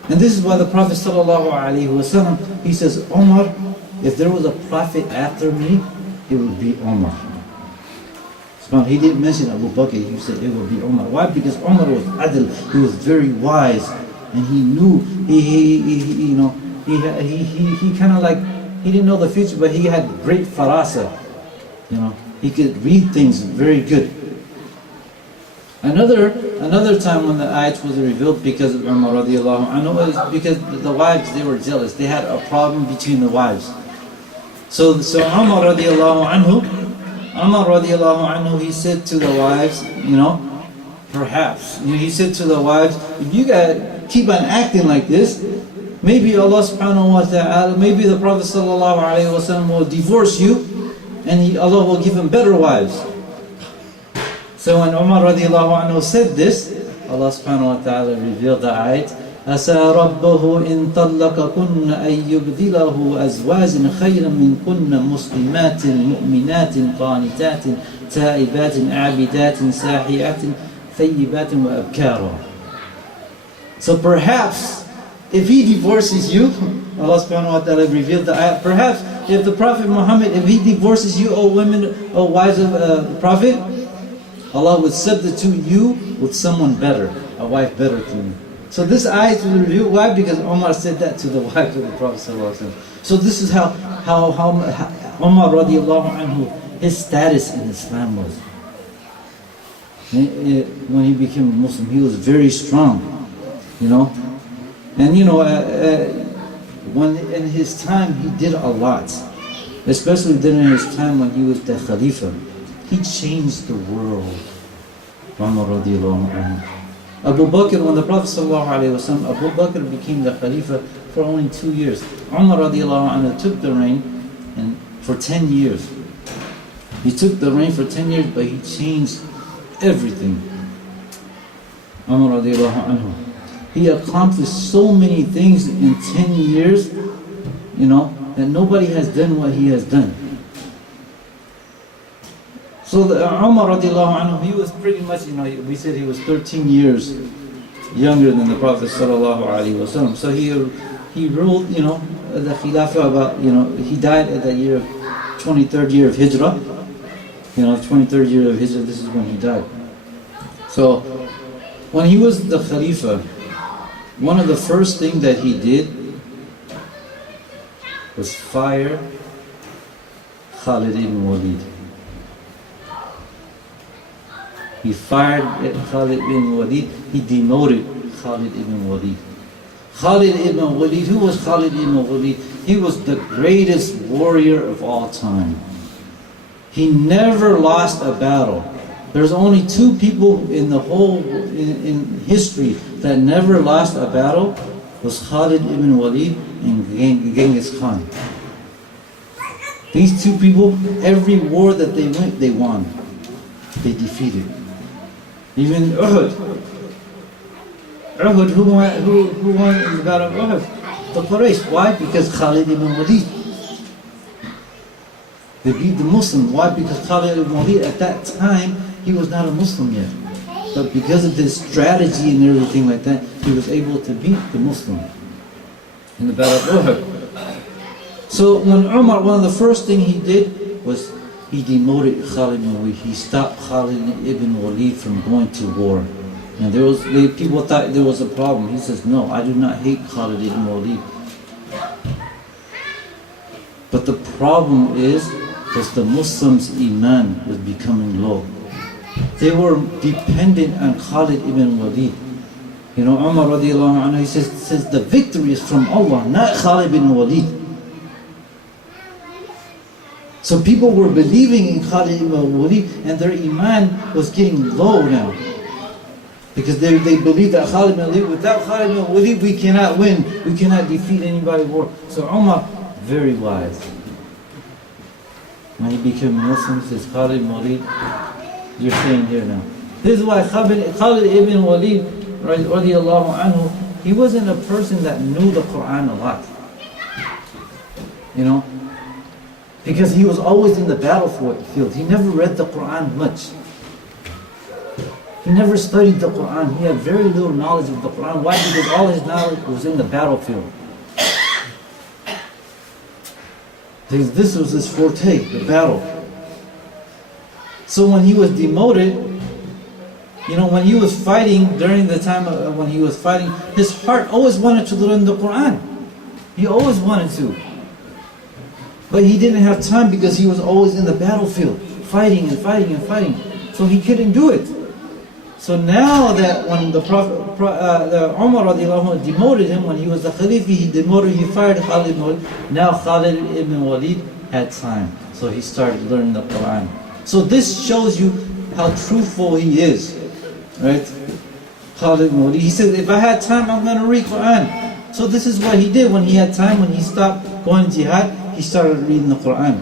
And this is why the Prophet sallallahu alaihi wasallam, he says, Umar, if there was a prophet after me, it would be Umar. So he didn't mention Abu Bakr, he said it would be Umar. Why? Because Umar was adl, he was very wise, and he knew, he kind of like, he didn't know the future, but he had great farasa, you know, he could read things very good. Another time when the ayat was revealed because of Umar radiallahu anhu, was because the wives, they were jealous, they had a problem between the wives. So Umar radiallahu anhu, he said to the wives, you know, perhaps, you know, he said to the wives, if you guys keep on acting like this, maybe Allah subhanahu wa ta'ala, maybe the Prophet sallallahu alaihi wasallam will divorce you, and Allah will give him better wives. So when Umar radiallahu anhu said this, Allah subhanahu wa ta'ala revealed the ayat, أَسَى رَبَّهُ إِن طَلَّقَكُنَّ أَن يُبْدِلَهُ أَزْوَاجٍ خَيْرًا مِنْكُنَّ مُسْلِمَاتٍ مُؤْمِنَاتٍ قَانِتَاتٍ تَائِبَاتٍ عَابِدَاتٍ سَاحِيَاتٍ ثَيِّبَاتٍ وَأَبْكَارًا. So perhaps if he divorces you, Allah subhanahu wa ta'ala revealed the ayah, perhaps if the Prophet Muhammad, if he divorces you, O women, O wives of the Prophet, Allah would substitute you with someone better, a wife better than you. So this ayah is revealed. Why? Because Umar said that to the wife of the Prophet sallallahu alaihi wasallam. So this is how Umar radiallahu anhu, his status in Islam was. When he became a Muslim, he was very strong, you know. And you know, when in his time he did a lot, especially during his time when he was the Khalifa. He changed the world. Umar radiallahu anhu. Abu Bakr, when the Prophet sallallahu alaihi wasallam, Abu Bakr became the Khalifa for only 2 years. Umar radiallahu anhu took the reign and for 10 years. He took the reign for 10 years, but he changed everything. Umar radiallahu anhu. He accomplished so many things in 10 years, you know, that nobody has done what he has done. So Umar radiallahu anhu, he was pretty much, you know, we said he was 13 years younger than the Prophet sallallahu alaihi wasallam. So he ruled, you know, the Khilafah about, you know, he died at the year of 23rd year of Hijrah. You know, 23rd year of Hijrah, this is when he died. So when he was the Khalifa, one of the first things that he did was fire Khalid ibn Walid. He fired Khalid ibn Walid. He demoted Khalid ibn Walid. Khalid ibn Walid, who was Khalid ibn Walid? He was the greatest warrior of all time. He never lost a battle. There's only 2 people in the whole in history that never lost a battle. Was Khalid ibn Walid and Genghis Khan. These 2 people, every war that they went, they won. They defeated. Even Uhud. Uhud, who won in the battle of Uhud? The Quraysh. Why? Because Khalid ibn Walid. They beat the Muslims. Why? Because Khalid ibn Walid, at that time, he was not a Muslim yet. But because of his strategy and everything like that, he was able to beat the Muslim in the battle of Uhud. So when Umar, one of the first things he did was he demoted Khalid ibn Walid. He stopped Khalid ibn Walid from going to war. And people thought there was a problem. He says, no, I do not hate Khalid ibn Walid. But the problem is that the Muslims' iman was becoming low. They were dependent on Khalid ibn Walid. You know, Umar radiallahu anhu, he says the victory is from Allah, not Khalid ibn Walid. So people were believing in Khalid ibn Walid and their iman was getting low now. Because they believed that Khalid ibn Walid, without Khalid ibn Walid we cannot win, we cannot defeat anybody in war. So Umar, very wise. When he became Muslim, he says, Khalid ibn Walid, you're staying here now. This is why Khalid ibn Walid, radiallahu anhu, he wasn't a person that knew the Quran a lot. You know? Because he was always in the battlefield. He never read the Quran much. He never studied the Quran. He had very little knowledge of the Quran. Why? Because all his knowledge was in the battlefield. This was his forte, the battle. So when he was demoted, you know, when he was fighting, during the time when he was fighting, his heart always wanted to learn the Quran. He always wanted to. But he didn't have time because he was always in the battlefield, fighting and fighting and fighting. So he couldn't do it. So now that when the Prophet, Umar radiallahu anhu demoted him, when he was the Khalifa, he fired Khalid ibn Walid. Now Khalid ibn Walid had time. So he started learning the Quran. So this shows you how truthful he is. Right? Khalid ibn Walid. He said, if I had time, I'm going to read Quran. So this is what he did when he had time, when he stopped going jihad, he started reading the Quran.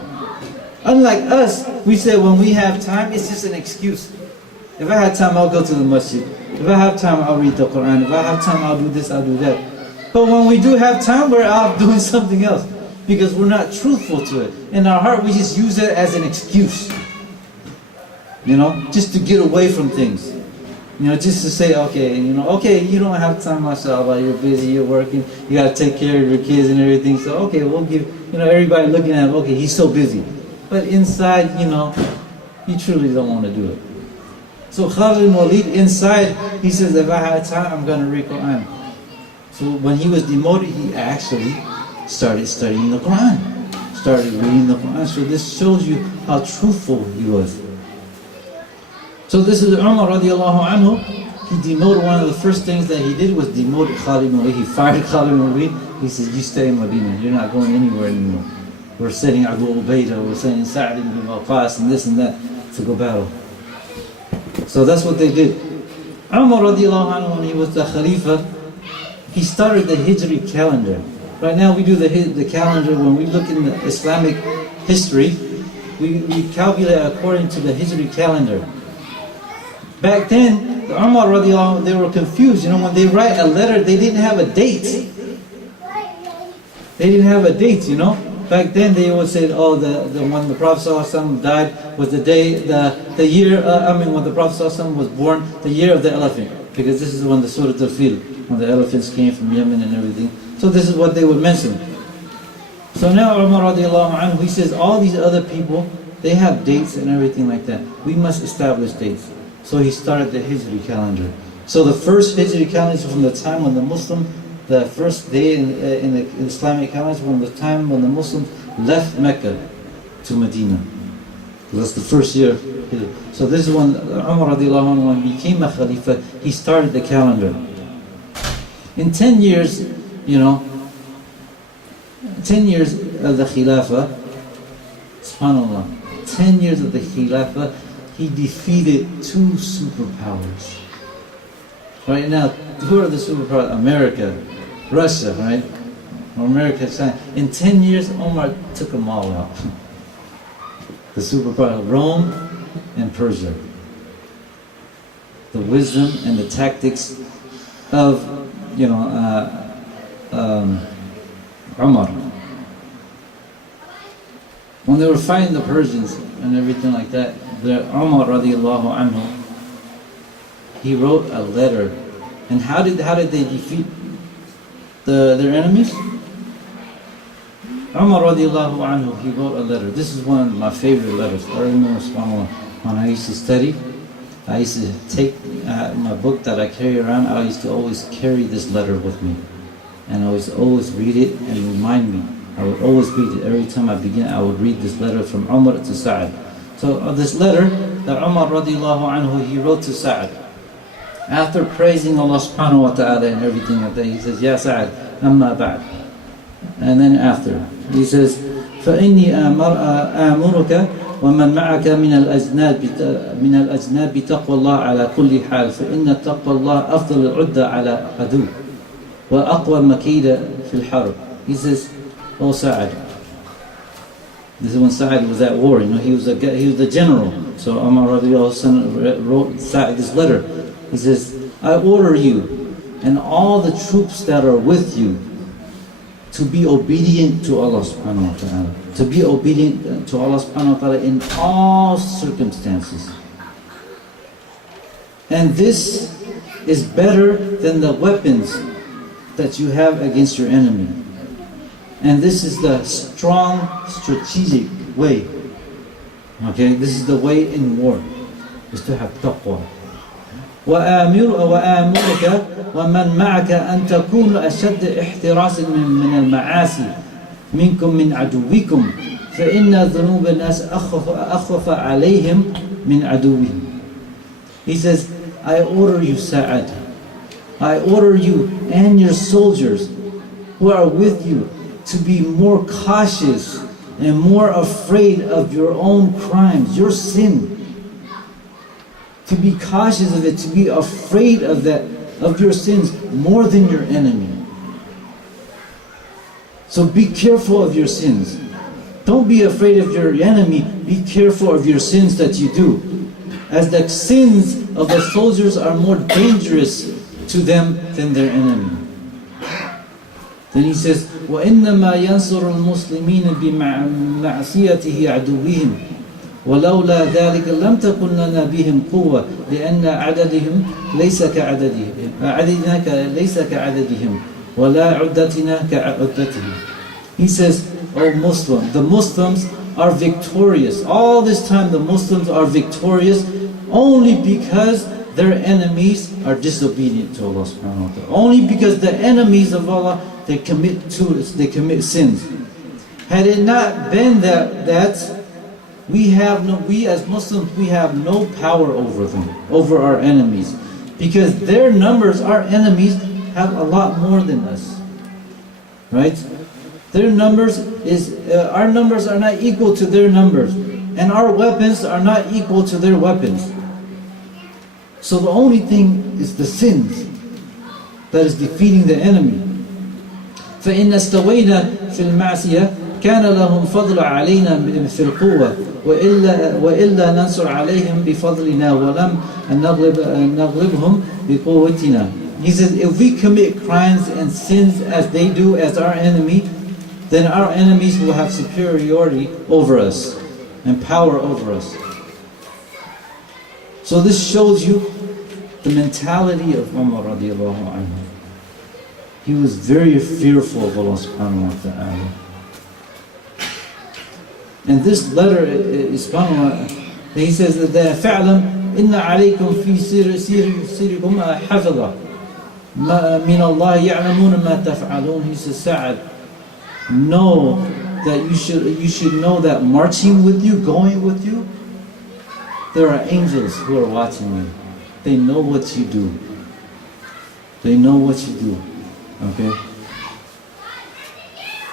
Unlike us, we say when we have time, it's just an excuse. If I have time, I'll go to the masjid. If I have time, I'll read the Quran. If I have time, I'll do this, I'll do that. But when we do have time, we're out doing something else. Because we're not truthful to it. In our heart, we just use it as an excuse. You know, just to get away from things. Just to say, okay, okay, you don't have time, mashallah, you're busy, you're working, you gotta take care of your kids and everything, so okay, we'll give, everybody looking at him, okay, he's so busy. But inside, you truly don't want to do it. So Khalid ibn Walid, inside, he says, if I had time, I'm gonna read Quran. So when he was demoted, he actually started studying the Quran, started reading the Quran. So this shows you how truthful he was. So this is Umar radiallahu anhu. He demoted, one of the first things that he did was demoted Khalid ibn Walid. He fired Khalid ibn Walid. He said, you stay in Medina. You're not going anywhere anymore. We're sending Abu Ubaidah, we're sending Sa'd ibn Waqqas and this and that to go battle. So that's what they did. Umar radiallahu anhu, when he was the Khalifa, he started the Hijri calendar. Right now we do the calendar, when we look in the Islamic history, we calculate according to the Hijri calendar. Back then, the Umar radiallahu anhu, they were confused. When they write a letter, they didn't have a date. They didn't have a date, Back then they would say, oh, the when the Prophet ﷺ died was the day, the year, when the Prophet ﷺ was born, the year of the elephant. Because this is when the Surah Al-Fil, when the elephants came from Yemen and everything. So this is what they would mention. So now Umar radiallahu anhu, he says, all these other people, they have dates and everything like that. We must establish dates. So he started the Hijri calendar. So the first Hijri calendar is from the time when the first day in the Islamic calendar, from the time when the Muslims left Mecca to Medina. That's the first year. So this is when Umar radiallahu anhu, when he became a Khalifa, he started the calendar. In 10 years, 10 years of the Khilafah, subhanAllah, 10 years of the Khilafah, he defeated 2 superpowers. Right now, who are the superpowers? America, Russia, right? Or America, China. In 10 years, Umar took them all out. The superpower, Rome and Persia. The wisdom and the tactics of, Umar. When they were fighting the Persians and everything like that, the Umar radiallahu anhu, he wrote a letter. And how did they defeat their enemies? Umar radiallahu anhu, he wrote a letter. This is one of my favorite letters. I remember, subhanAllah, when I used to study, I used to take my book that I carry around, I used to always carry this letter with me. And I would always read it and remind me. I would always read it. Every time I begin, I would read this letter from Umar to Sa'd. So this letter that Umar radiallahu anhu, he wrote to Sa'd. After praising Allah subhanahu wa ta'ala and everything like that, he says, Ya Sa'd, amma ba'd. And then after, he says, فَإِنِّي آمُرُكَ ومن معك من الأجناد بتقوى الله على كل حال فإن تقوى الله أفضل العدة على عدو وأقوى مكيدة في الحرب. He says, oh Sa'd. This is when Sa'd was at war. He was the general. So Umar radiallahu anhu wrote Sa'd this letter. He says, I order you and all the troops that are with you to be obedient to Allah subhanahu wa ta'ala. To be obedient to Allah subhanahu wa ta'ala in all circumstances. And this is better than the weapons that you have against your enemy. And this is the strong strategic way. Okay, this is the way in war, is to have taqwa. وآمرك ومن معك أن تكون أشد احتراسا من المعاصي منكم من عدوكم فإن ذنوب الناس أخوف عليهم من عدوهم. He says, I order you, Sa'd, I order you and your soldiers who are with you to be more cautious and more afraid of your own crimes, your sin. To be cautious of it, to be afraid of that, of your sins more than your enemy. So be careful of your sins. Don't be afraid of your enemy, be careful of your sins that you do. As the sins of the soldiers are more dangerous to them than their enemy. Then he says, وَإِنَّمَا يَنْصُرُ الْمُسْلِمِينَ بِمَعْصِيَتِهِ عَدُوِّهِمْ ولولا ذلك لم تكن لنا بهم قوة لأن عددهم ليس كعددهم عددنا ليس كعددهم ولا عدتنا كعدتهم. He says, O Muslim, the Muslims are victorious. All this time the Muslims are victorious only because their enemies are disobedient to Allah subhanahu wa ta'ala. Only because the enemies of Allah, they commit sins. Had it not been that we as Muslims, we have no power over them, over our enemies. Because their numbers, our enemies, have a lot more than us. Right? Their numbers our numbers are not equal to their numbers. And our weapons are not equal to their weapons. So the only thing is the sins that is defeating the enemy. فإن استوينا في المعصية كان لهم فضل علينا في القوة وإلا ننصر عليهم بفضلنا ولم نغلبهم بقوتنا. He says, if we commit crimes and sins as they do as our enemy, then our enemies will have superiority over us and power over us. So this shows you the mentality of Umar radiallahu anhu. He was very fearful of Allah subhanahu wa ta'ala. And this letter is he says that فَعْلَمْ إِنَّ عَلَيْكُمْ فِي سِيرِكُمْ حَفِظًا مِنَ اللَّهِ يَعْلَمُونَ مَا تَفْعَلُونَ. He says, Sa'ad, know that you should know that marching with you, going with you, there are angels who are watching you. They know what you do. They know what you do. Okay?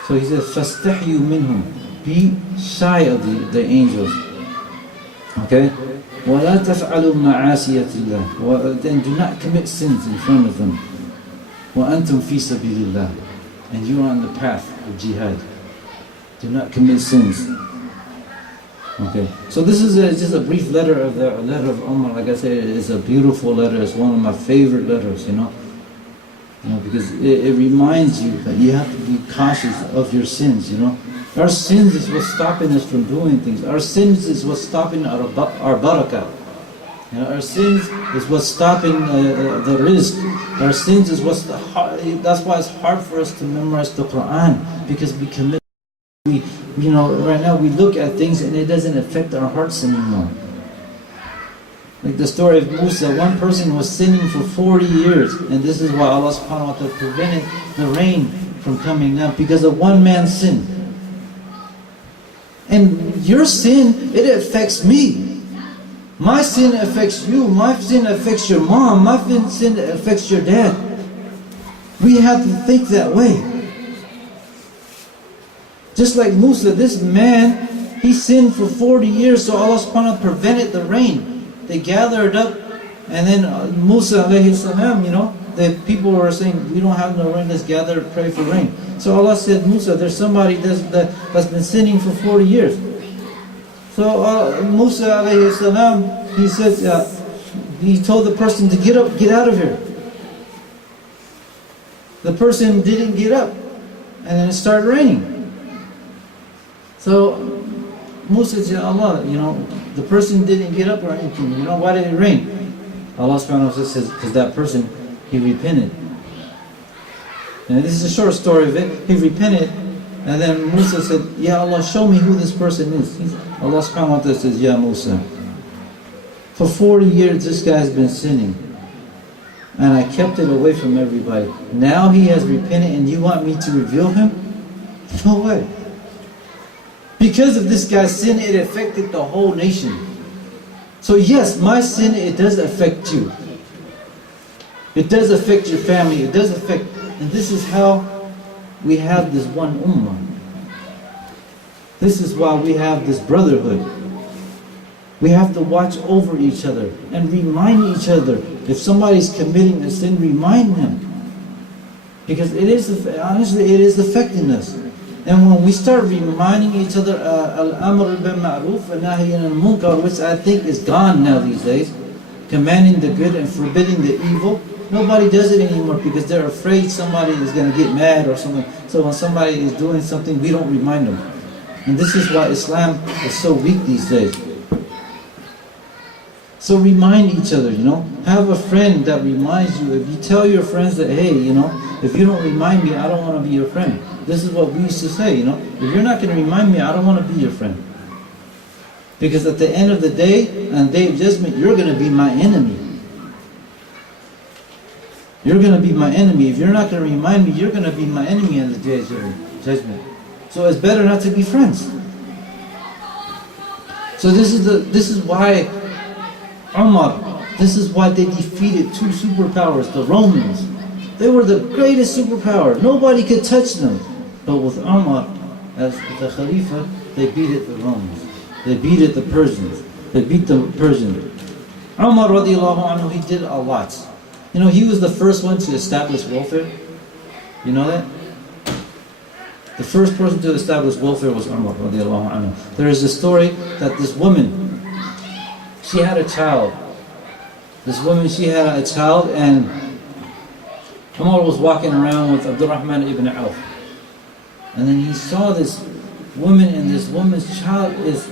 So he says, فَاسْتَحْيُوا مِنْهُمْ. Be shy of the angels. Okay? وَلَا تَفْعَلُوا مَعَاسِيَةِ اللَّهِ. Then do not commit sins in front of them. وَأَنْتُمْ فِي سَبِيلِ اللَّهِ. And you are on the path of jihad. Do not commit sins. Okay, so this is just a brief letter of the letter of Umar. Like I said, it's a beautiful letter. It's one of my favorite letters, because it reminds you that you have to be cautious of your sins, Our sins is what's stopping us from doing things. Our sins is what's stopping our barakah. Our sins is what's stopping the rizq. Our sins is that's why it's hard for us to memorize the Quran, because we commit. Right now we look at things and it doesn't affect our hearts anymore. Like the story of Musa, one person was sinning for 40 years, and this is why Allah subhanahu wa ta'ala prevented the rain from coming down, because of one man's sin. And your sin, it affects me. My sin affects you. My sin affects your mom. My sin affects your dad. We have to think that way. Just like Musa, this man, he sinned for 40 years, so Allah subhanahu wa ta'ala prevented the rain. They gathered up, and then Musa alayhi salam, the people were saying, we don't have no rain, let's gather and pray for rain. So Allah said, Musa, there's somebody that's been sinning for 40 years. So Musa alayhi salam, he said, he told the person to get up, get out of here. The person didn't get up, and then it started raining. So Musa said, Allah, the person didn't get up or anything. Why did it rain? Allah subhanahu wa ta'ala says, because that person, he repented. And this is a short story of it. He repented, and then Musa said, Ya Allah, show me who this person is. Allah subhanahu wa ta'ala says, Ya Musa, for 40 years this guy's been sinning, and I kept it away from everybody. Now he has repented and you want me to reveal him? No way. Because of this guy's sin, it affected the whole nation. So yes, my sin, it does affect you. It does affect your family. It does affect, and this is how we have this one ummah. This is why we have this brotherhood. We have to watch over each other and remind each other. If somebody's committing a sin, remind them. Because honestly, it is affecting us. And when we start reminding each other, al-amr bil ma'ruf and nahy anil munkar, which I think is gone now these days, commanding the good and forbidding the evil, nobody does it anymore because they're afraid somebody is going to get mad or something. So when somebody is doing something, we don't remind them. And this is why Islam is so weak these days. So remind each other, have a friend that reminds you. If you tell your friends that, hey, if you don't remind me, I don't want to be your friend. This is what we used to say, if you're not going to remind me, I don't want to be your friend. Because at the end of the day, on the day of judgment, you're going to be my enemy. You're going to be my enemy. If you're not going to remind me, you're going to be my enemy on the day of judgment. So it's better not to be friends. So this is why Umar, this is why they defeated two superpowers, the Romans. They were the greatest superpower. Nobody could touch them. But with Umar as the Khalifa, they beat the Romans. They beat the Persians. They beat the Persians. Umar radiallahu anhu, he did a lot. He was the first one to establish welfare. You know that? The first person to establish welfare was Umar radiallahu anhu. There is a story that this woman, she had a child. This woman, she had a child, and Umar was walking around with Abdurrahman ibn Auf. And then he saw this woman, and this woman's child is,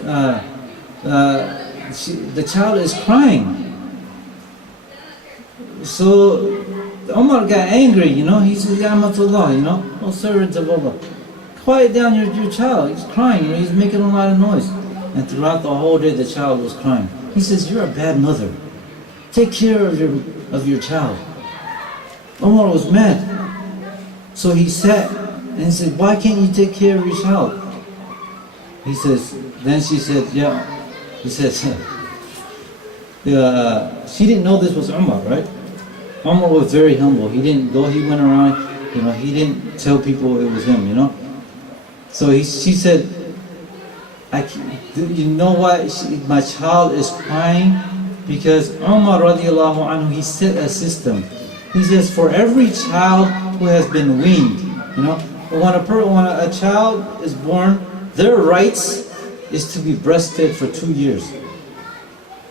the child is crying. So Umar got angry, he said, Ya Amatullah, oh servant of Allah, quiet down your child, he's crying, he's making a lot of noise. And throughout the whole day the child was crying. He says, you're a bad mother. Take care of your child. Umar was mad. So he sat and he said, why can't you take care of your child? He says, then she said, yeah. He says, she didn't know this was Umar, right? Umar was very humble. He didn't go, he went around, he didn't tell people it was him, So she said, you know why my child is crying? Because Umar radiallahu anhu, he set a system. He says, for every child who has been weaned, when a child is born, their rights is to be breastfed for 2 years.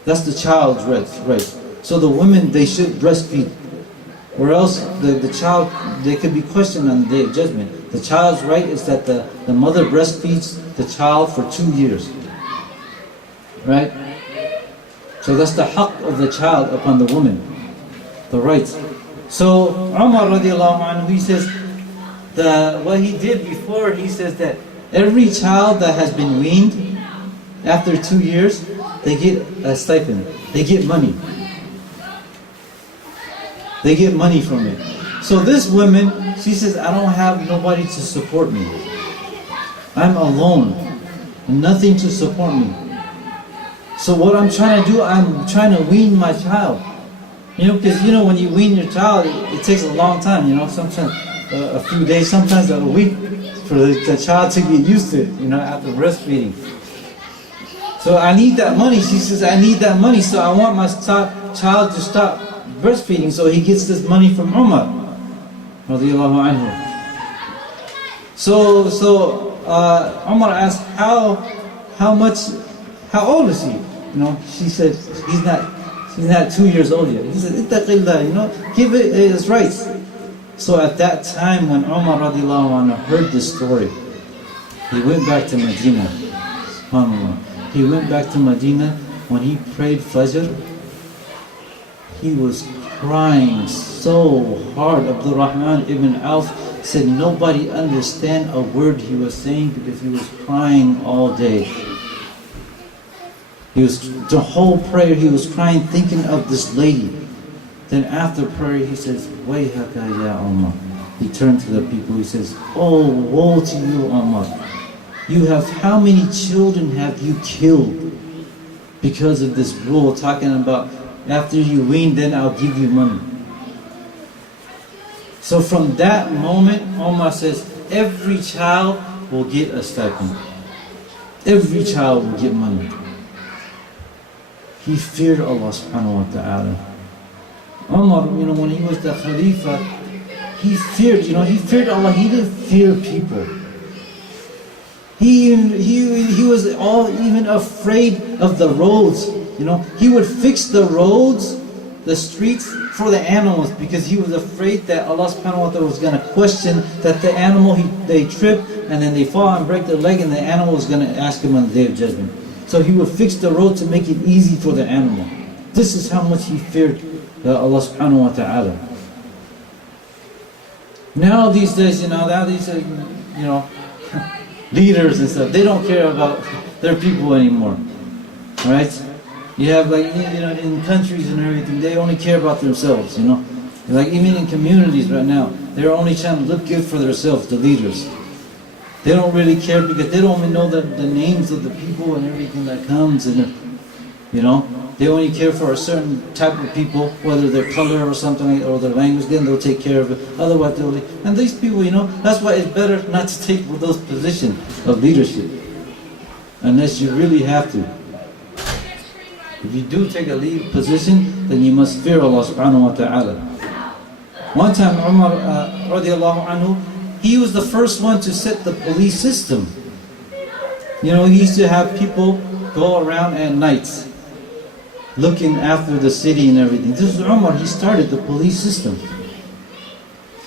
That's the child's rights. So the women, they should breastfeed. Or else the child, they could be questioned on the day of judgment. The child's right is that the mother breastfeeds the child for 2 years. Right? So that's the haqq of the child upon the woman. The rights. So Umar radiallahu anhu, he says, what he did before, he says that every child that has been weaned after 2 years, they get a stipend. They get money. They get money from it. So this woman, she says, I don't have nobody to support me. I'm alone. Nothing to support me. So what I'm trying to do, I'm trying to wean my child. Because when you wean your child, it takes a long time, sometimes a few days, sometimes a week for the child to get used to it, after breastfeeding. So I need that money. She says, I need that money, so I want my child to stop breastfeeding. So he gets this money from Umar radiallahu anhu. So Umar asked, how old is he? She said, he's not 2 years old yet. He said, ittaqillah, give it his rights. So at that time when Umar radiallahu anhu heard this story, he went back to Medina. SubhanAllah. He went back to Medina. When he prayed Fajr, he was crying so hard. Abdurrahman ibn Auf said nobody understand a word he was saying because he was crying all day. The whole prayer he was crying, thinking of this lady. Then after prayer he says, Wayhaka ya Umar. He turned to the people, he says, oh, woe to you, Umar. How many children have you killed because of this rule talking about after you wean, then I'll give you money. So from that moment, Umar says, every child will get a stipend. Every child will get money. He feared Allah subhanahu wa ta'ala. Umar, when he was the Khalifa, he feared Allah. He didn't fear people. He was even afraid of the roads. He would fix the roads, the streets for the animals because he was afraid that Allah subhanahu wa ta'ala was going to question that the animal, they trip and then they fall and break their leg and the animal was going to ask him on the day of judgment. So he would fix the road to make it easy for the animal. This is how much he feared Allah subhanahu wa ta'ala. Now these days, now these leaders and stuff, they don't care about their people anymore, right? You have in countries and everything, they only care about themselves, Like even in communities right now, they're only trying to look good for themselves, the leaders. They don't really care because they don't even know the names of the people and everything that comes, and they only care for a certain type of people, whether their color or something or their language. Then they'll take care of it. Otherwise, and these people, that's why it's better not to take those positions of leadership, unless you really have to. If you do take a lead position, then you must fear Allah subhanahu wa ta'ala. One time, Umar radiallahu anhu, he was the first one to set the police system. He used to have people go around at night, looking after the city and everything. This is Umar, he started the police system.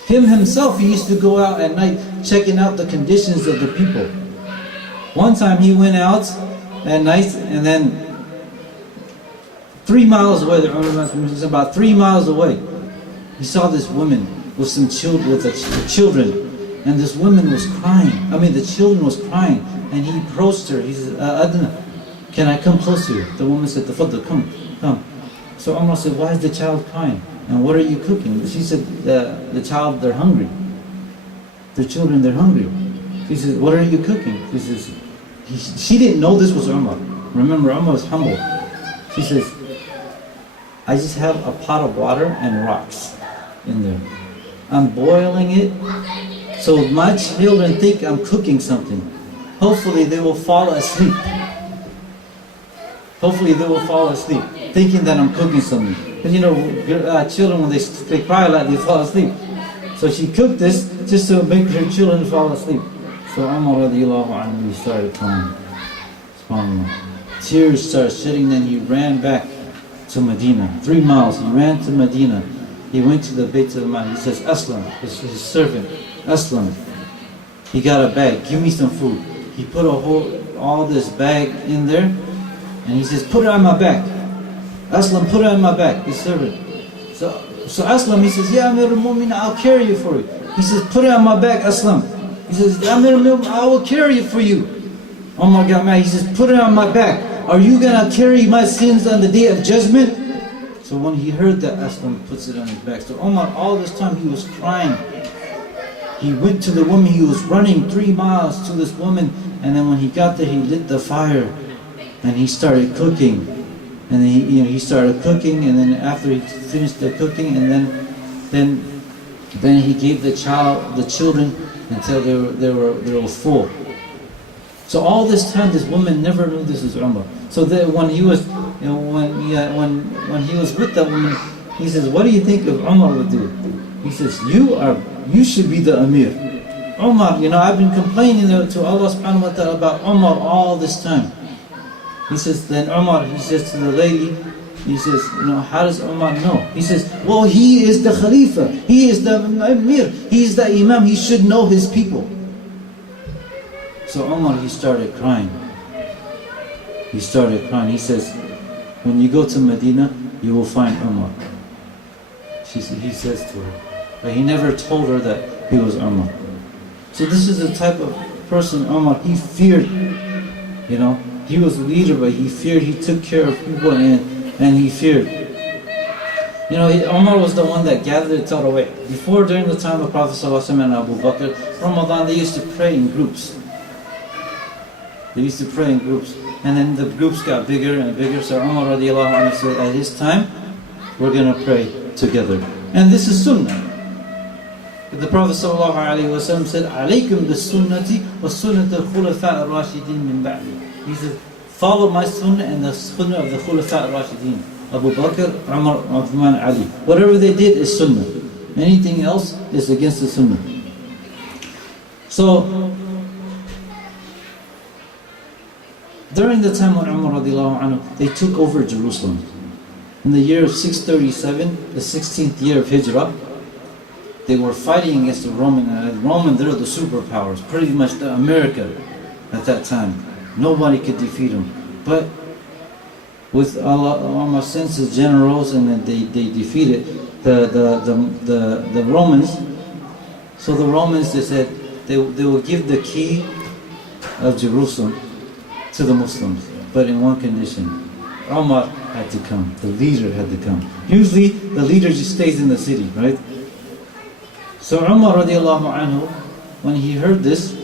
Himself, he used to go out at night, checking out the conditions of the people. One time he went out at night, and then 3 miles away, about 3 miles away, he saw this woman with some children, and this woman was crying. The children was crying, and he approached her. He said, Adna, can I come close to you? The woman said, Tafaddal, come. So Umar said, why is the child crying? And what are you cooking? She said, the child, they're hungry. The children, they're hungry. She said, what are you cooking? She says, she didn't know this was Umar. Remember, Umar was humble. She says, I just have a pot of water and rocks in there. I'm boiling it so my children think I'm cooking something. Hopefully they will fall asleep. Thinking that I'm cooking something. Because children, when they cry a lot, they fall asleep. So she cooked this just to make her children fall asleep. So Umar radiallahu anhu, he started crying. SubhanAllah. Tears started shedding, then he ran back to Medina. 3 miles, he ran to Medina. He went to the Bayt al-Mal. He says, Aslam, his servant, Aslam. He got a bag, give me some food. He put all this bag in there, and he says, put it on my back. Aslam, put it on my back, his servant. So Aslam, he says, Ya Amir al-Mu'min, I'll carry it for you. He says, put it on my back, Aslam. He says, Ya Amir al-Mu'min, I will carry it for you. Umar got mad. He says, put it on my back. Are you going to carry my sins on the day of judgment? So when he heard that, Aslam puts it on his back. So Umar, all this time, he was crying. He went to the woman, he was running 3 miles to this woman, and then when he got there, he lit the fire, and he started cooking. And then he started cooking, and then after he finished the cooking, and then he gave the children until they were full. So all this time, this woman never knew this was Umar. So that when he was, when he was with that woman, he says, "What do you think of Umar would do?" He says, "You should be the Amir." Umar, I've been complaining to Allah subhanahu wa ta'ala about Umar all this time. He says, then Umar, he says to the lady, he says, how does Umar know? He says, well, he is the Khalifa, he is the Amir, he is the Imam, he should know his people. So Umar, he started crying. He says, when you go to Medina, you will find Umar. He says to her. But he never told her that he was Umar. So this is the type of person Umar, he feared, He was a leader, but he feared, he took care of people and he feared. Umar was the one that gathered the Tarawih. Before, during the time of Prophet ﷺ and Abu Bakr, Ramadan, they used to pray in groups. And then the groups got bigger and bigger. So Umar radiallahu anhu said, at his time, we're going to pray together. And this is sunnah. The Prophet ﷺ said, "Alaykum bis-sunnati wa-sunnat al-khulafa ar-rashidin min ba'di." He said, follow my sunnah and the sunnah of the khulafa ar-rashidin. Abu Bakr, Umar, Uthman, Ali. Whatever they did is sunnah. Anything else is against the sunnah. So, during the time when Umar radiallahu anhu, they took over Jerusalem. In the year of 637, the 16th year of Hijrah, they were fighting against the Roman. They're the superpowers, pretty much America at that time. Nobody could defeat them. But with Allah, Umar sent his generals, and then they defeated the Romans. So the Romans, they said they will give the key of Jerusalem to the Muslims, but in one condition. Umar had to come, the leader had to come. Usually the leader just stays in the city, right? So Umar radiallahu anhu, when he heard this,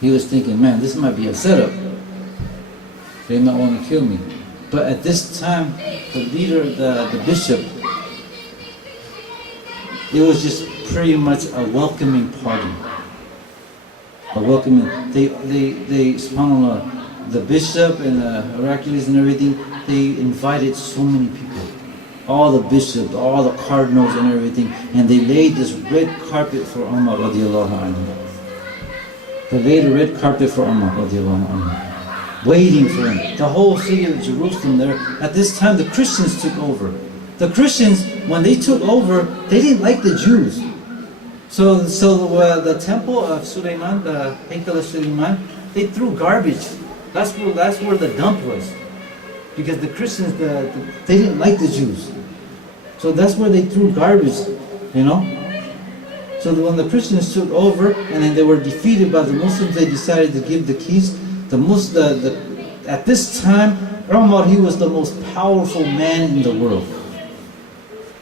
he was thinking, man, this might be a setup. They might want to kill me. But at this time, the leader, the bishop, it was just pretty much a welcoming party. A welcoming, they subhanAllah, the bishop and the Hercules and everything, they invited so many people. All the bishops, all the cardinals and everything, and they laid this red carpet for Umar radiallahu anhu. They laid a red carpet for Umar radiallahu anhu, waiting for him. The whole city of Jerusalem there, at this time the Christians took over. The Christians, when they took over, they didn't like the Jews. So the temple of Sulayman, the Haykal of Sulayman, they threw garbage. That's where the dump was. Because the Christians, they didn't like the Jews. So that's where they threw garbage, you know. So when the Christians took over and then they were defeated by the Muslims, they decided to give the keys. At this time, Umar, he was the most powerful man in the world.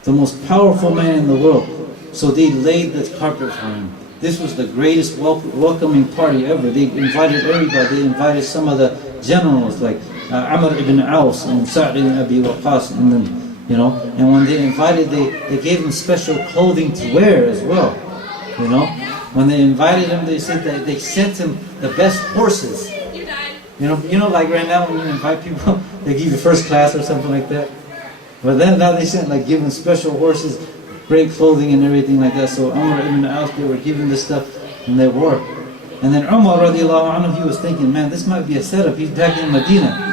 The most powerful man in the world. So they laid the carpet for him. This was the greatest welcoming party ever. They invited everybody. They invited some of the generals like Amr ibn Aus and Sa'd ibn Abi Waqqas, and then, you know. And when they invited, they gave them special clothing to wear as well, you know. When they invited him, they said that they sent him the best horses. You know, like right now when you invite people, they give you first class or something like that. But then now they sent give them special horses, great clothing and everything like that. So Umar ibn Aus, they were given this stuff and they wore. And then Umar radiallahu anhu, he was thinking, man, this might be a setup. He's back in Medina.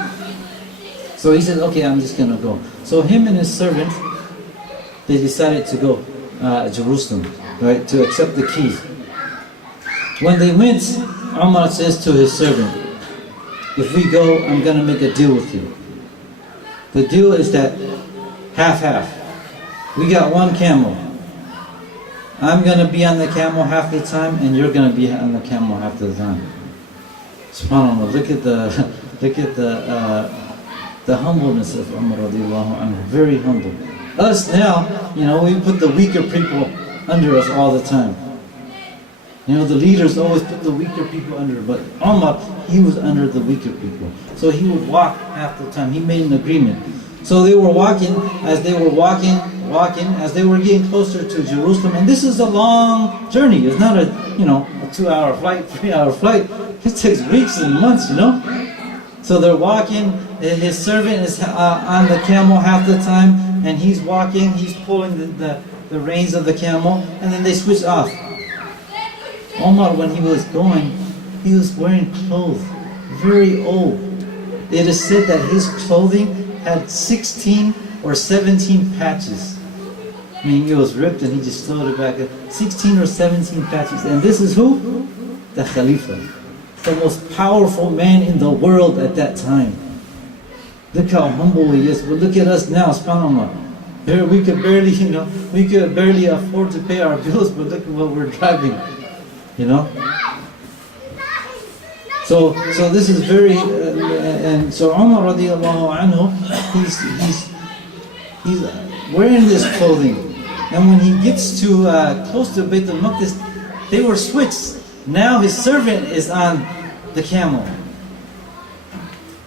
So he said, okay, I'm just going to go. So him and his servant, they decided to go Jerusalem, right, to accept the keys. When they went, Umar says to his servant, if we go, I'm going to make a deal with you. The deal is that half-half. We got one camel. I'm going to be on the camel half the time, and you're going to be on the camel half the time. SubhanAllah, look at the humbleness of Umar radiallahu anhu. Very humble. Us now, you know, we put the weaker people under us all the time. You know, the leaders always put the weaker people under, but Umar, he was under the weaker people. So he would walk half the time. He made an agreement. So they were walking, as they were getting closer to Jerusalem, and this is a long journey. It's not a 2-hour flight, 3-hour flight. It takes weeks and months, you know. So they're walking. His servant is on the camel half the time, and he's walking. He's pulling the reins of the camel, and then they switch off. Umar, when he was going, he was wearing clothes, very old. It is said that his clothing had 16 or 17 patches. I mean, it was ripped and he just threw it back. 16 or 17 patches. And this is who? The Khalifa. The most powerful man in the world at that time. Look how humble he is. But look at us now, subhanAllah. We could barely afford to pay our bills, but look at what we're driving. You know? So this is very, and so Umar radiallahu anhu, he's wearing this clothing. And when he gets to close to Bayt al-Maqdis, they were switched. Now his servant is on the camel.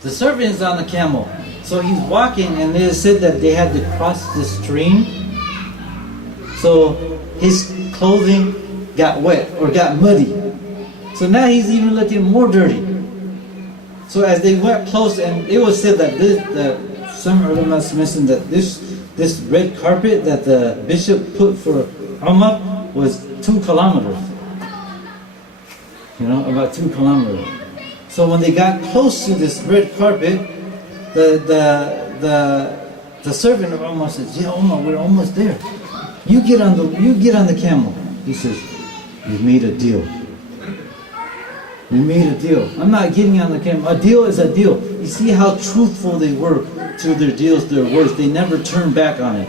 The servant is on the camel. So he's walking, and they said that they had to cross the stream. So his clothing got wet or got muddy. So now he's even looking more dirty. So as they went close, and it was said that some ulama mentioned that this red carpet that the bishop put for Umar was 2 kilometers. You know, about 2 kilometers. So when they got close to this red carpet, the servant of Umar says, "Yeah, Umar, we're almost there. You get on the camel." He says, "We made a deal. We made a deal. I'm not getting on the camel. A deal is a deal." You see how truthful they were to their deals, their words. They never turned back on it.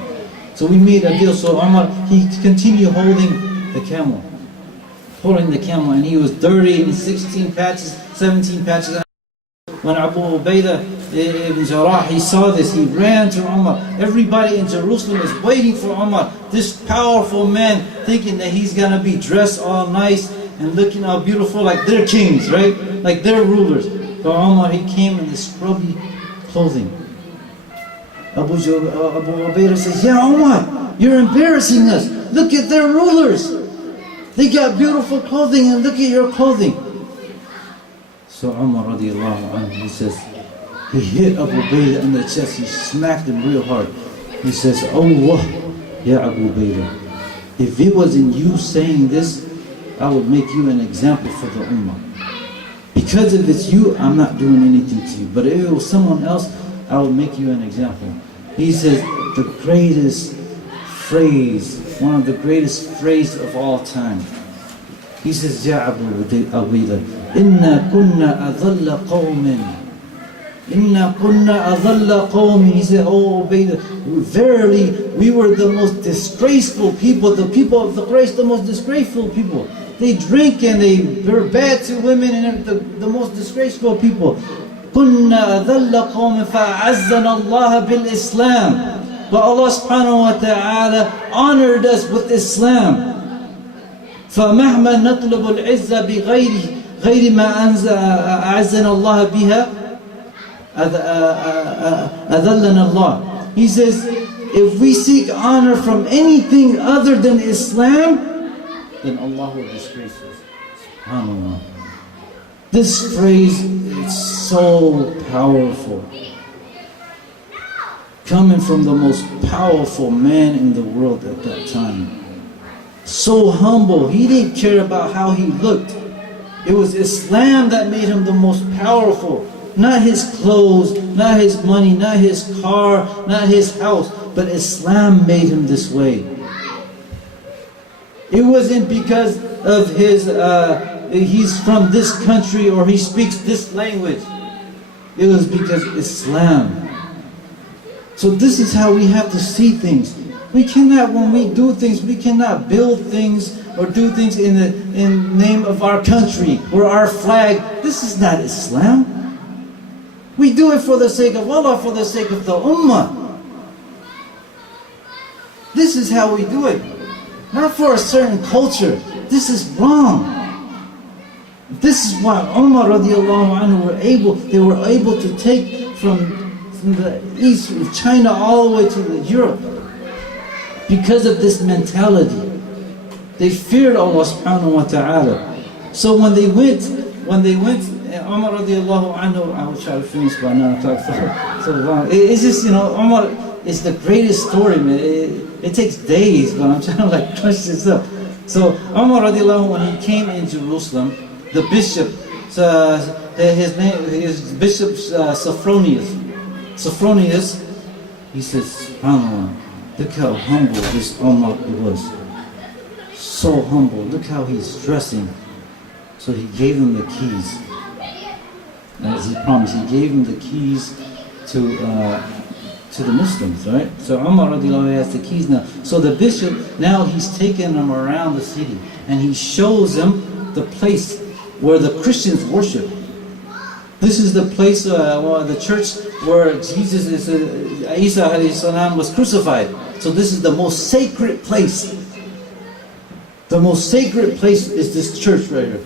So we made a deal. So Umar, he continued holding the camel. And he was dirty in 16 patches, 17 patches. When Abu Ubaidah ibn Jarrah, he saw this, he ran to Umar. Everybody in Jerusalem is waiting for Umar. This powerful man, thinking that he's going to be dressed all nice and looking all beautiful like their kings, right? Like their rulers. But Umar, he came in this scrubby clothing. Abu Ubaidah says, "Yeah, Umar, you're embarrassing us. Look at their rulers. They got beautiful clothing and look at your clothing." So Umar radiallahu anhu, he says, he hit Abu Ubaidah in the chest, he smacked him real hard. He says, "Allah, ya Abu Ubaidah, if it wasn't you saying this, I would make you an example for the Ummah. Because if it's you, I'm not doing anything to you. But if it was someone else, I would make you an example." He says, the greatest phrase, one of the greatest phrases of all time. He says, "Ya Abu Ubaidah, inna kunna adalla qawmin. Inna kunna adalla qawmin." He said, "Oh Ubaidah, verily we were the most disgraceful people. The people of the Quraysh, the most disgraceful people. They drink and they're bad to women and the most disgraceful people. Kunna adalla qawmin fa'azzana Allah bil Islam." But Allah subhanahu wa ta'ala honored us with Islam. فَمَهْمَا نَطْلُبُ الْعِزَّةَ بِغَيْرِ مَا أَعَزَّنَا اللَّهَ بِهَا أَذَلَّنَا اللَّهِ. He says, if we seek honor from anything other than Islam, then Allah will disgrace us. SubhanAllah. This phrase is so powerful. Coming from the most powerful man in the world at that time. So humble, he didn't care about how he looked. It was Islam that made him the most powerful. Not his clothes, not his money, not his car, not his house, but Islam made him this way. It wasn't because of his, he's from this country or he speaks this language. It was because Islam. So this is how we have to see things. We cannot, when we do things, we cannot build things or do things in the name of our country or our flag. This is not Islam. We do it for the sake of Allah, for the sake of the Ummah. This is how we do it. Not for a certain culture. This is wrong. This is why Umar radiallahu anhu they were able to take from the east of China all the way to Europe. Because of this mentality. They feared Allah subhanahu wa ta'ala. So when they went, Umar radiallahu anhu, I will try to finish by now, talk so long. It's just, Umar is the greatest story, man. It takes days, but I'm trying to crush this up. So Umar radiallahu anhu, when he came in Jerusalem, the bishop, his name is Bishop Sophronius, he says, SubhanAllah, look how humble this Umar was. So humble. Look how he's dressing. So he gave him the keys. As he promised, he gave him the keys to the Muslims, right? So Umar radiallahu anhu has the keys now. So the bishop, now he's taking them around the city and he shows them the place where the Christians worship. This is the place, the church where Jesus Isa alayhi salam was crucified. So this is the most sacred place. The most sacred place is this church right here.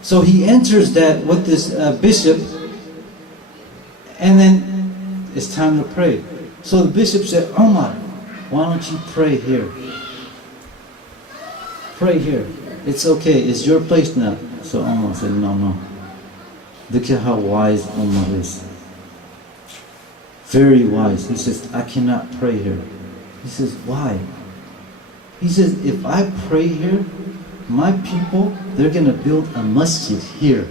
So he enters that with this bishop, and then it's time to pray. So the bishop said, Umar, why don't you pray here? Pray here. It's okay, it's your place now. So Umar said, no. Look at how wise Umar is. Very wise. He says, I cannot pray here. He says, why? He says, if I pray here, my people, they're going to build a masjid here.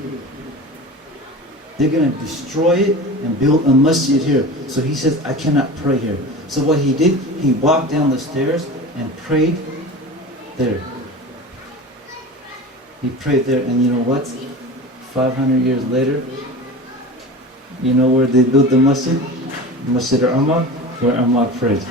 They're going to destroy it and build a masjid here. So he says, I cannot pray here. So what he did, he walked down the stairs and prayed there. He prayed there, and you know what? 500 years later, you know where they built the masjid? Masjid Umar, where Umar prayed.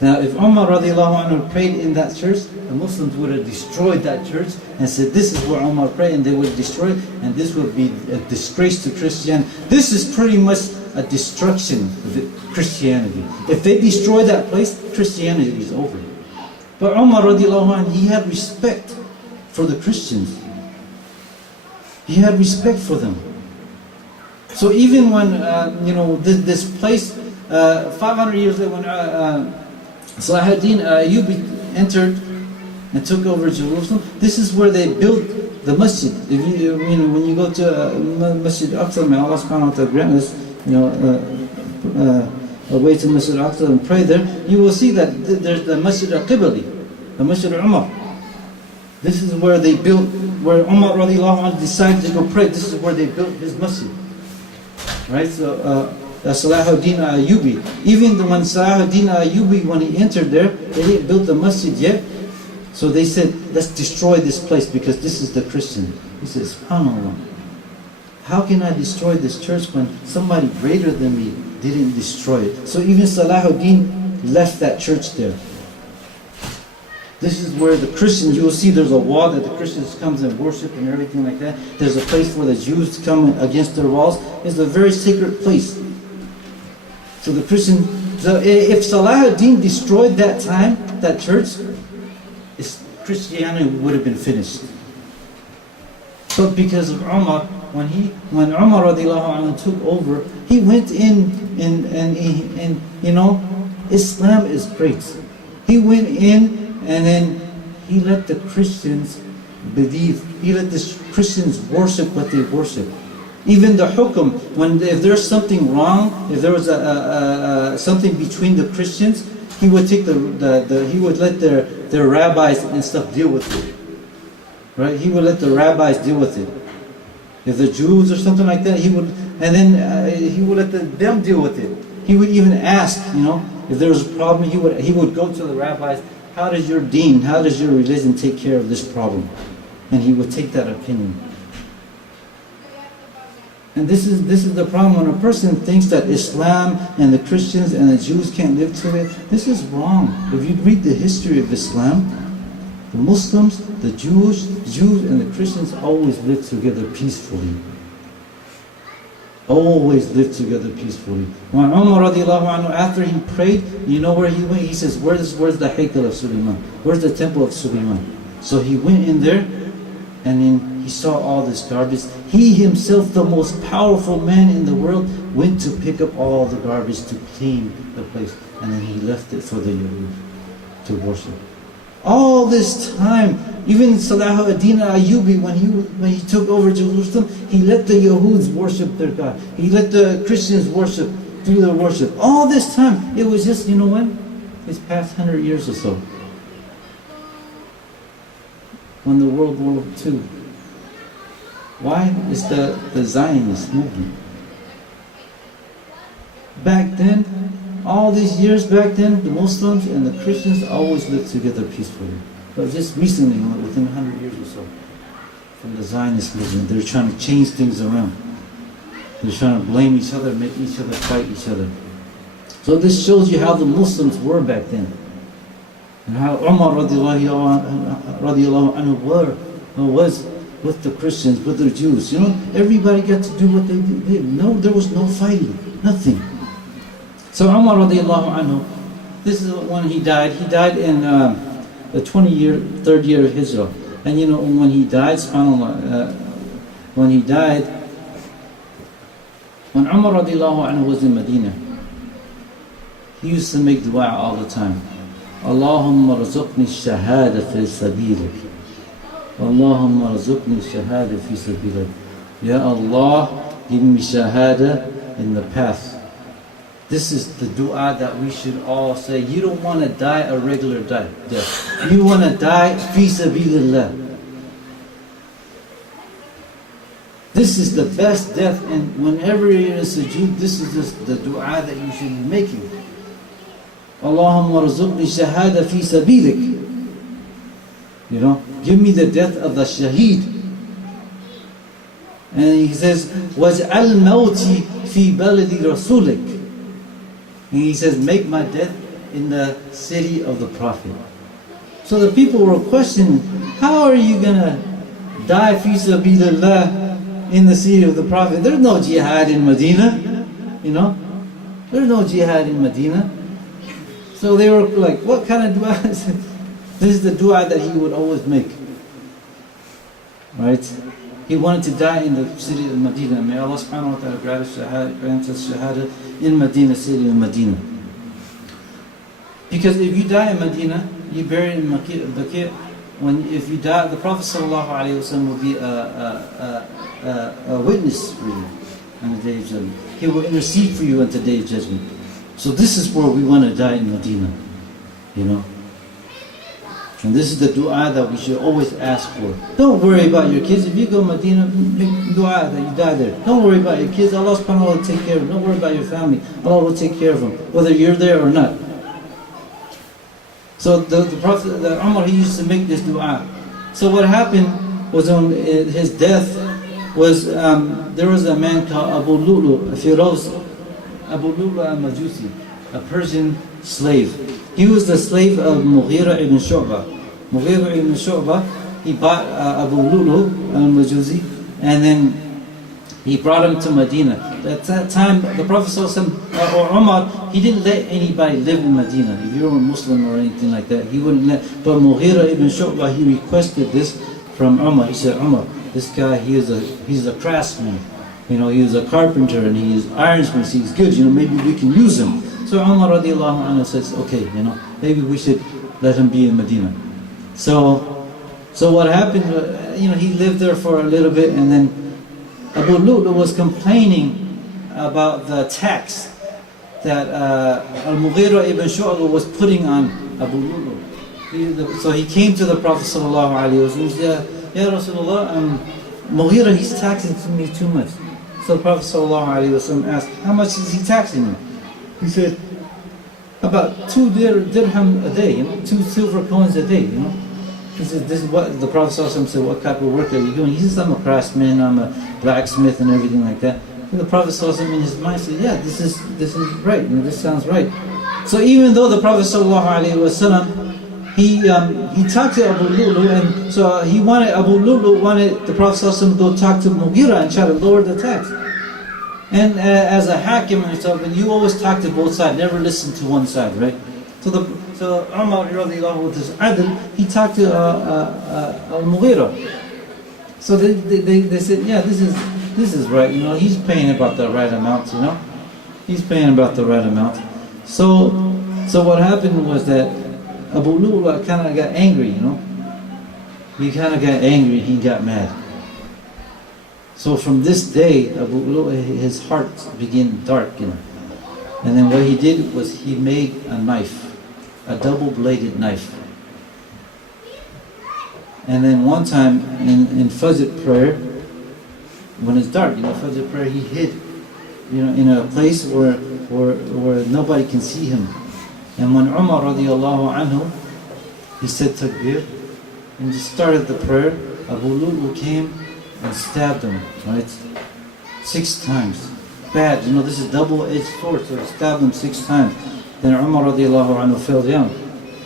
Now, if Umar radiallahu anhu prayed in that church, the Muslims would have destroyed that church and said, this is where Umar prayed, and they would destroy it, and this would be a disgrace to Christianity. This is pretty much a destruction of Christianity. If they destroy that place, Christianity is over. But Umar radiallahu anhu, he had respect for the Christians. He had respect for them. So even when, this place, 500 years later, when Salahuddin Ayyubi entered and took over Jerusalem, this is where they built the masjid. If you, when you go to Masjid Aqsa, may Allah subhanahu wa ta'ala grant us, a way to Masjid Aqsa and pray there, you will see that there's the Masjid al-Qibli, the Masjid Umar. This is where they built, where Umar radiallahu anhu decided to go pray. This is where they built his masjid. Right? So, Salahuddin Ayyubi. Even when Salahuddin Ayyubi, when he entered there, they didn't build the masjid yet. So they said, let's destroy this place because this is the Christian. He says, SubhanAllah, how can I destroy this church when somebody greater than me didn't destroy it? So even Salahuddin left that church there. This is where the Christians, you will see there's a wall that the Christians comes and worship and everything like that. There's a place where the Jews come against their walls. It's a very sacred place. So the Christian, if Salahuddin destroyed that time, that church, Christianity would have been finished. But because of Umar, when Umar radiallahu anhu took over, he went in and Islam is great. He went in and then he let the Christians believe. He let the Christians worship what they worship. Even the hukum, if there's something wrong, if there was something between the Christians, he would take he would let their rabbis and stuff deal with it. Right? He would let the rabbis deal with it. If the Jews or something like that, he would let them deal with it. He would even ask, if there was a problem, he would go to the rabbis. How does your deen, how does your religion take care of this problem? And he would take that opinion. And this is the problem when a person thinks that Islam and the Christians and the Jews can't live together. This is wrong. If you read the history of Islam, the Muslims, the Jews and the Christians always lived together peacefully. Always lived together peacefully. When Umar radiallahu anhu, after he prayed, you know where he went? He says, where's the Haykal of Sulayman? Where's the temple of Sulayman? So he went in there, and then he saw all this garbage. He himself, the most powerful man in the world, went to pick up all the garbage to clean the place. And then he left it for the Yahud to worship. All this time, even Salahuddin Ayyubi, when he took over Jerusalem, he let the Yahuds worship their God. He let the Christians worship, do their worship. All this time, it was just, it's past 100 years or so. When the World War II. Why? It's the Zionist movement. Back then, all these years back then, the Muslims and the Christians always lived together peacefully. But just recently, within 100 years or so, from the Zionist movement, they're trying to change things around. They're trying to blame each other, make each other fight each other. So this shows you how the Muslims were back then. And how Umar radiallahu anhu was with the Christians, with the Jews. Everybody got to do what they did. No, there was no fighting, nothing. So Umar radiallahu anhu, this is when he died. He died in the 3rd year of Hijrah. And when he died, subhanAllah, when Umar radiallahu anhu was in Medina, he used to make dua all the time. Allahumma rzuqni shahada fi sabilik. Allahumma rzuqni shahada fi sabilik. Ya Allah, give me shahada in the path. This is the dua that we should all say. You don't want to die a regular death. You want to die fi sabilillah. This is the best death, and whenever you're in sujood, this is just the dua that you should be making. Allahumma rzuqni shahada fi sabilik. Give me the death of the shaheed. And he says, waj'al mawti fi baladi rasulik. And he says, make my death in the city of the Prophet. So the people were questioning, how are you going to die fi sabilillah in the city of the Prophet? There's no jihad in Medina, you know. There's no jihad in Medina. So they were like, what kind of dua is it? This is the dua that he would always make. Right? He wanted to die in the city of Medina. May Allah subhanahu wa ta'ala grant us shahada in Medina, city of Medina. Because if you die in Medina, you buried in Baqi', if you die, the Prophet sallallahu alaihi wasallam will be a witness for you on the day of judgment. He will intercede for you on the day of judgment. So this is where we want to die in Medina, you know. And this is the dua that we should always ask for. Don't worry about your kids. If you go to Medina, make dua that you die there. Don't worry about your kids. Allah subhanahu wa ta'ala will take care of them. Don't worry about your family. Allah will take care of them, whether you're there or not. So the Prophet, Umar, he used to make this dua. So what happened was on his death was, there was a man called Abu Lu'lu, a Firoz, Abu Lu'lu al-Majusi, a Persian slave. He was the slave of Mughira ibn Shu'bah. Mughira ibn Shu'bah, he bought Abu Lu'lu al-Majusi, and then he brought him to Medina. At that time, the Prophet ﷺ, or Umar, he didn't let anybody live in Medina. If you were a Muslim or anything like that, he wouldn't let. But Mughira ibn Shu'bah, he requested this from Umar. He said, Umar, this guy, he's a craftsman. You know, he was a carpenter and he is ironsmith. He's good. You know, maybe we can use him. So Umar radiallahu anhu says, okay, you know, maybe we should let him be in Medina. So what happened? You know, he lived there for a little bit, and then Abu Lu'lu was complaining about the tax that Al-Mughira ibn Shu'bah was putting on Abu Lu'lu. So he came to the Prophet sallallahu alaihi wasallam and said, Ya Rasulullah, Mughira, he's taxing me too much. So the Prophet sallallahu alaihi wasallam asked, how much is he taxing you? He said, about 2 dirham a day, you know, 2 silver coins a day, you know. He said, this is what the Prophet ﷺ said, what type of work are you doing? He says, I'm a craftsman, I'm a blacksmith and everything like that. And the Prophet ﷺ in his mind said, yeah, this is right, you know, this sounds right. So even though the Prophet ﷺ, he talked to Abu Lu'lu, and so Abu Lu'lu wanted the Prophet ﷺ to go talk to Mughira and try to lower the tax. And as a hakim and stuff, and you always talk to both sides, never listen to one side, right? So Umar radiallahu with his adl, he talked to Al-Mughira. So they said, yeah, this is right, you know, he's paying about the right amount, you know. He's paying about the right amount. So what happened was that Abu Lu'lu kind of got angry, you know. He kind of got angry, he got mad. So from this day, Abu Lu'lu, his heart began darkening. And then what he did was he made a knife, a double-bladed knife. And then one time in Fajr prayer, when it's dark, you know, Fajr prayer, he hid, you know, in a place where nobody can see him. And when Umar radiallahu anhu, he said takbir, and he started the prayer, Abu Lu'lu came and stabbed him, right? 6 times. Bad, you know, this is double-edged sword, so he stabbed him 6 times. Then Umar radiallahu anhu fell down.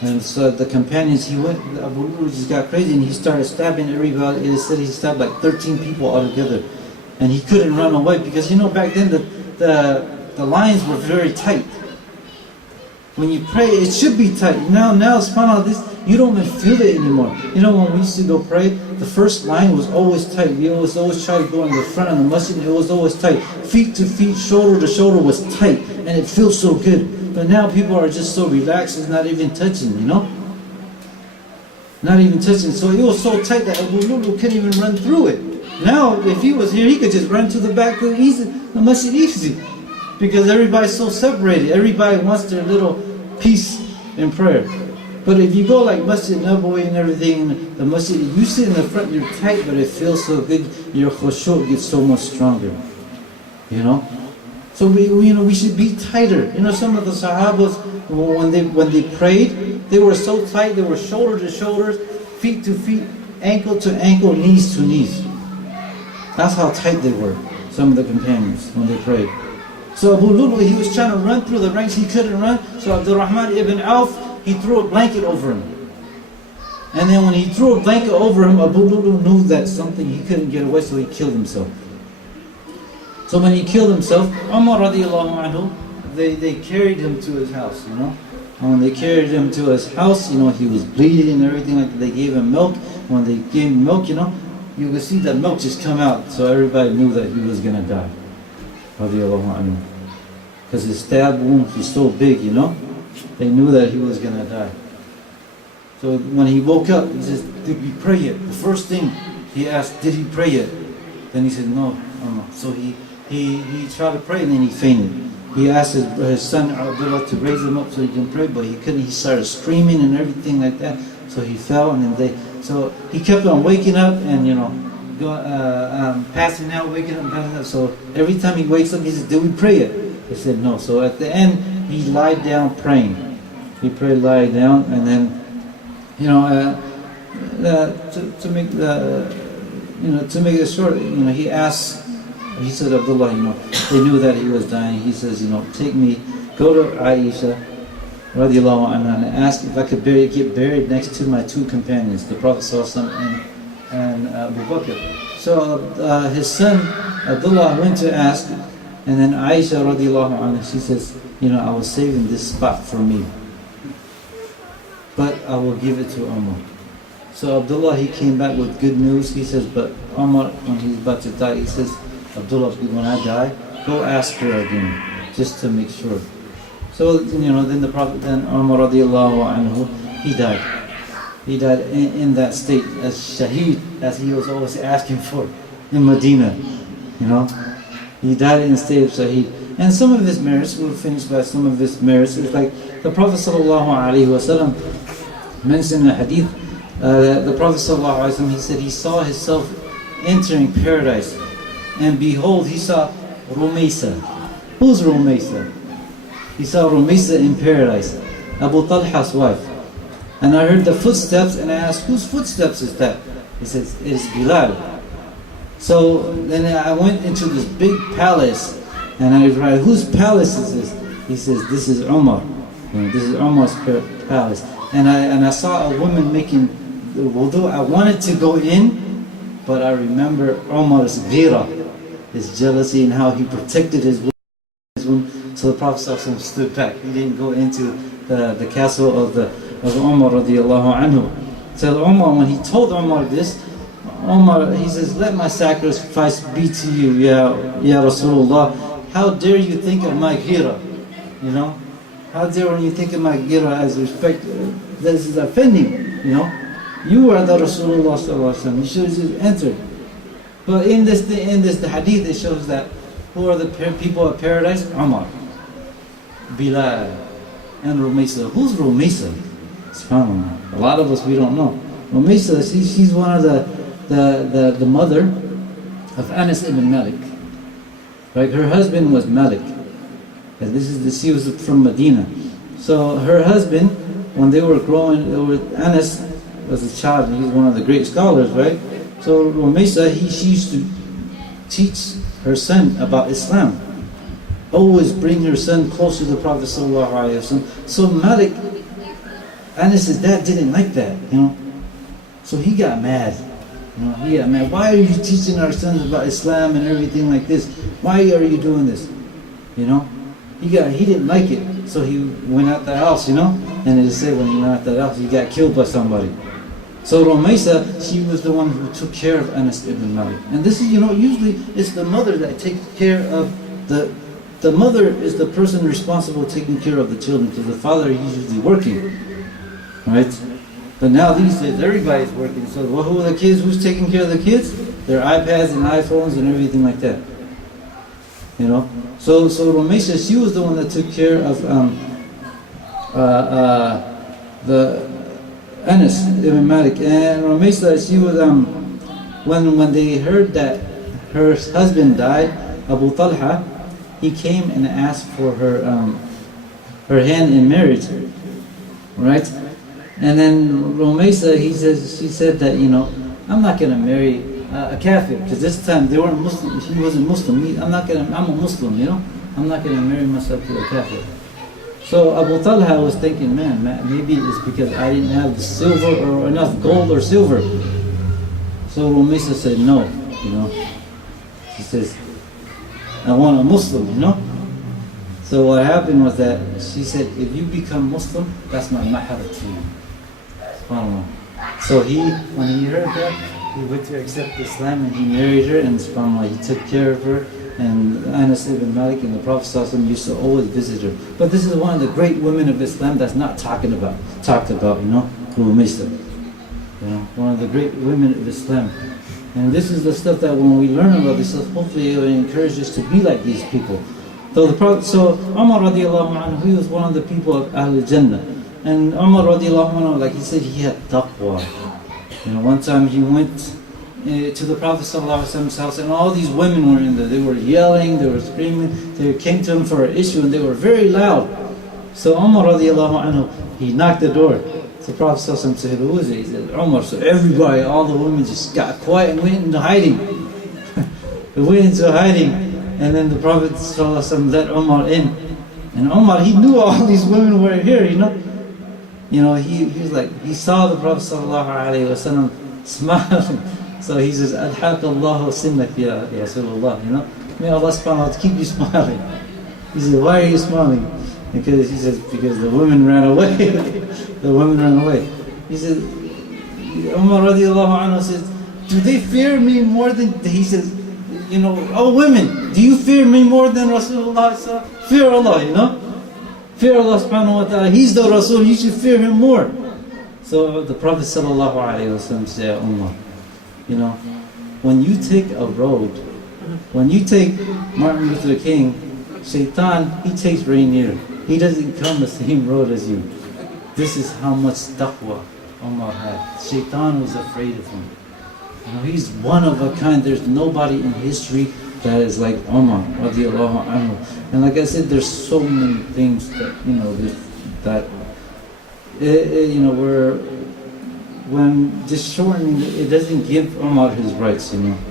And so the companions, Abu Lu'lu just got crazy and he started stabbing everybody. It said he stabbed like 13 people altogether. And he couldn't run away because, you know, back then the lines were very tight. When you pray, it should be tight. Now, subhanAllah, you don't even feel it anymore. You know, when we used to go pray, the first line was always tight. We always try to go in the front of the masjid, it was always tight. Feet to feet, shoulder to shoulder was tight, and it feels so good. But now people are just so relaxed, it's not even touching, you know? Not even touching. So it was so tight that Abu Lu'lu couldn't even run through it. Now, if he was here, he could just run to the back of the masjid easy. Because everybody's so separated. Everybody wants their little peace in prayer. But if you go like Masjid Nabawi and everything, the masjid, you sit in the front, you're tight, but it feels so good. Your khushu' gets so much stronger. You know? So we should be tighter. You know, some of the Sahabas, when they prayed, they were so tight, they were shoulder to shoulder, feet to feet, ankle to ankle, knees to knees. That's how tight they were, some of the companions, when they prayed. So Abu Lulu, he was trying to run through the ranks, he couldn't run. So Abdurrahman ibn Auf, he threw a blanket over him. And then when he threw a blanket over him, Abu Lulu knew that something, he couldn't get away, so he killed himself. So when he killed himself, Umar radiallahu anhu, they carried him to his house, you know. And when they carried him to his house, you know, he was bleeding and everything like that. They gave him milk. When they gave him milk, you know, you could see that milk just come out. So everybody knew that he was going to die. Radiallahu anhu. Because his stab wound was so big, you know. They knew that he was going to die. So when he woke up, he says, did we pray yet? The first thing he asked, did he pray yet? Then he said, no. So he tried to pray and then he fainted. He asked his son Abdullah to raise him up so he can pray, but he couldn't. He started screaming and everything like that. So he fell, and then so he kept on waking up and, you know, passing out, waking up and passing out. So every time he wakes up, he says, did we pray yet? They said no. So at the end, he lied down praying. He prayed, lied down, and then, you know, to make it short, you know, he asked. He said, Abdullah, you know, they knew that he was dying. He says, you know, take me, go to Aisha, radiallahu anha, and ask if I could get buried next to my two companions, the Prophet ﷺ and Abu Bakr. So his son, Abdullah, went to ask, and then Aisha, radiallahu anha, she says, you know, I was saving this spot for me, but I will give it to Umar. So Abdullah, he came back with good news. He says, but Umar, when he's about to die, he says, Abdullah, when I die, go ask her again, just to make sure. So, you know, then the Prophet, then Umar radiallahu anhu, he died. He died in that state as shaheed, as he was always asking for in Medina, you know. He died in the state of shaheed. And some of his merits, we'll finish by some of his merits. It's like the Prophet sallallahu alaihi wasallam mentioned in a hadith, the Prophet sallallahu alaihi wasallam, he said he saw himself entering paradise. And behold, he saw Rumaysa. Who's Rumaysa? He saw Rumaysa in paradise, Abu Talha's wife. And I heard the footsteps, and I asked, whose footsteps is that? He says, it's Bilal. So then I went into this big palace, and I cried, whose palace is this? He says, this is Umar. You know, this is Umar's palace. And I saw a woman making the wudu. I wanted to go in, but I remember Umar's ghira, his jealousy, and how he protected his woman. So the Prophet ﷺ stood back. He didn't go into the castle of Umar radiallahu anhu. So Umar, when he told Umar this, Umar, he says, let my sacrifice be to you, ya Rasulullah. How dare you think of my ghira? You know? How dare when you think of my ghira as respect, this is offending, you know? You are the Rasulullah sallallahu alaihi wasallam. You should have just entered. But in this the hadith, it shows that who are the people of paradise? Umar, Bilal, and Rumaysa. Who's Rumaysa? SubhanAllah. A lot of us, we don't know. Rumaysa, she's one of the mother of Anas ibn Malik. Right? Her husband was Malik. And she was from Medina. So her husband, when they were growing, Anas was a child, and he's one of the great scholars, right? So Rumaysa, she used to teach her son about Islam. Always bring her son closer to the Prophet ﷺ. So Malik, Anas' dad didn't like that, you know. So he got mad. You know, he got mad. Why are you teaching our sons about Islam and everything like this? Why are you doing this? You know? He didn't like it. So he went out the house, you know. And it said when he went out the house, he got killed by somebody. So Rumaysa, she was the one who took care of Anas ibn Malik. And this is, you know, usually it's the mother that takes care of the mother is the person responsible for taking care of the children, because the father, he's usually working. Right? But now these days, everybody's working. So who are the kids? Who's taking care of the kids? Their iPads and iPhones and everything like that. You know? So Rumaysa, she was the one that took care of the Anas ibn Malik. And Rumaysa, she was when they heard that her husband died, Abu Talha, he came and asked for her hand in marriage, right? And then Rumaysa, she said that, you know, I'm not going to marry a kafir, because this time they weren't Muslim. He wasn't Muslim. I'm a Muslim, you know. I'm not going to marry myself to a kafir. So Abu Talha was thinking, man, maybe it's because I didn't have the silver or enough gold or silver. So Rumaysa said, no, She says, I want a Muslim, So what happened was that she said, if you become Muslim, that's my mahar to you. SubhanAllah. So when he heard that, he went to accept Islam and he married her, and SubhanAllah, he took care of her. And Anas ibn Malik and the Prophet ﷺ used to always visit her. But this is one of the great women of Islam that's not talked about, Rumaysa. One of the great women of Islam. And this is the stuff that when we learn about this stuff, hopefully it will encourage us to be like these people. So Umar radiallahu anhu, he was one of the people of Ahl Jannah. And Umar radiallahu anhu, like he said, he had taqwa. One time he went to the Prophet ﷺ's house, and all these women were in there. They were yelling, they were screaming. They came to him for an issue, and they were very loud. So Umar radiallahu anhu, he knocked the door. So the Prophet ﷺ said, who is it? He said, Umar. So everybody, all the women just got quiet and went into hiding. They went into hiding, and then the Prophet ﷺ let Umar in. And Umar, he knew all these women were here, he was like, he saw the Prophet ﷺ smiling. So he says, Adhaq Allahu sinnak ya Rasulullah, May Allah subhanahu wa ta'ala keep you smiling. He said, why are you smiling? Because he says, because the women ran away. The women ran away. He said, Umar radiallahu anhu says, do they fear me more than, he says, oh women, do you fear me more than Rasulullah? Fear Allah, Fear Allah subhanahu wa ta'ala. He's the Rasul, you should fear him more. So the Prophet sallallahu alayhi wa sallam said, Umar, when you take a road, when you take Martin Luther King, Shaitan, he takes Rainier. He doesn't come the same road as you. This is how much taqwa Umar had. Shaitan was afraid of him. He's one of a kind. There's nobody in history that is like Umar radiallahu anhu. And like I said, there's so many things that we're when just shortening it doesn't give Umar his rights, And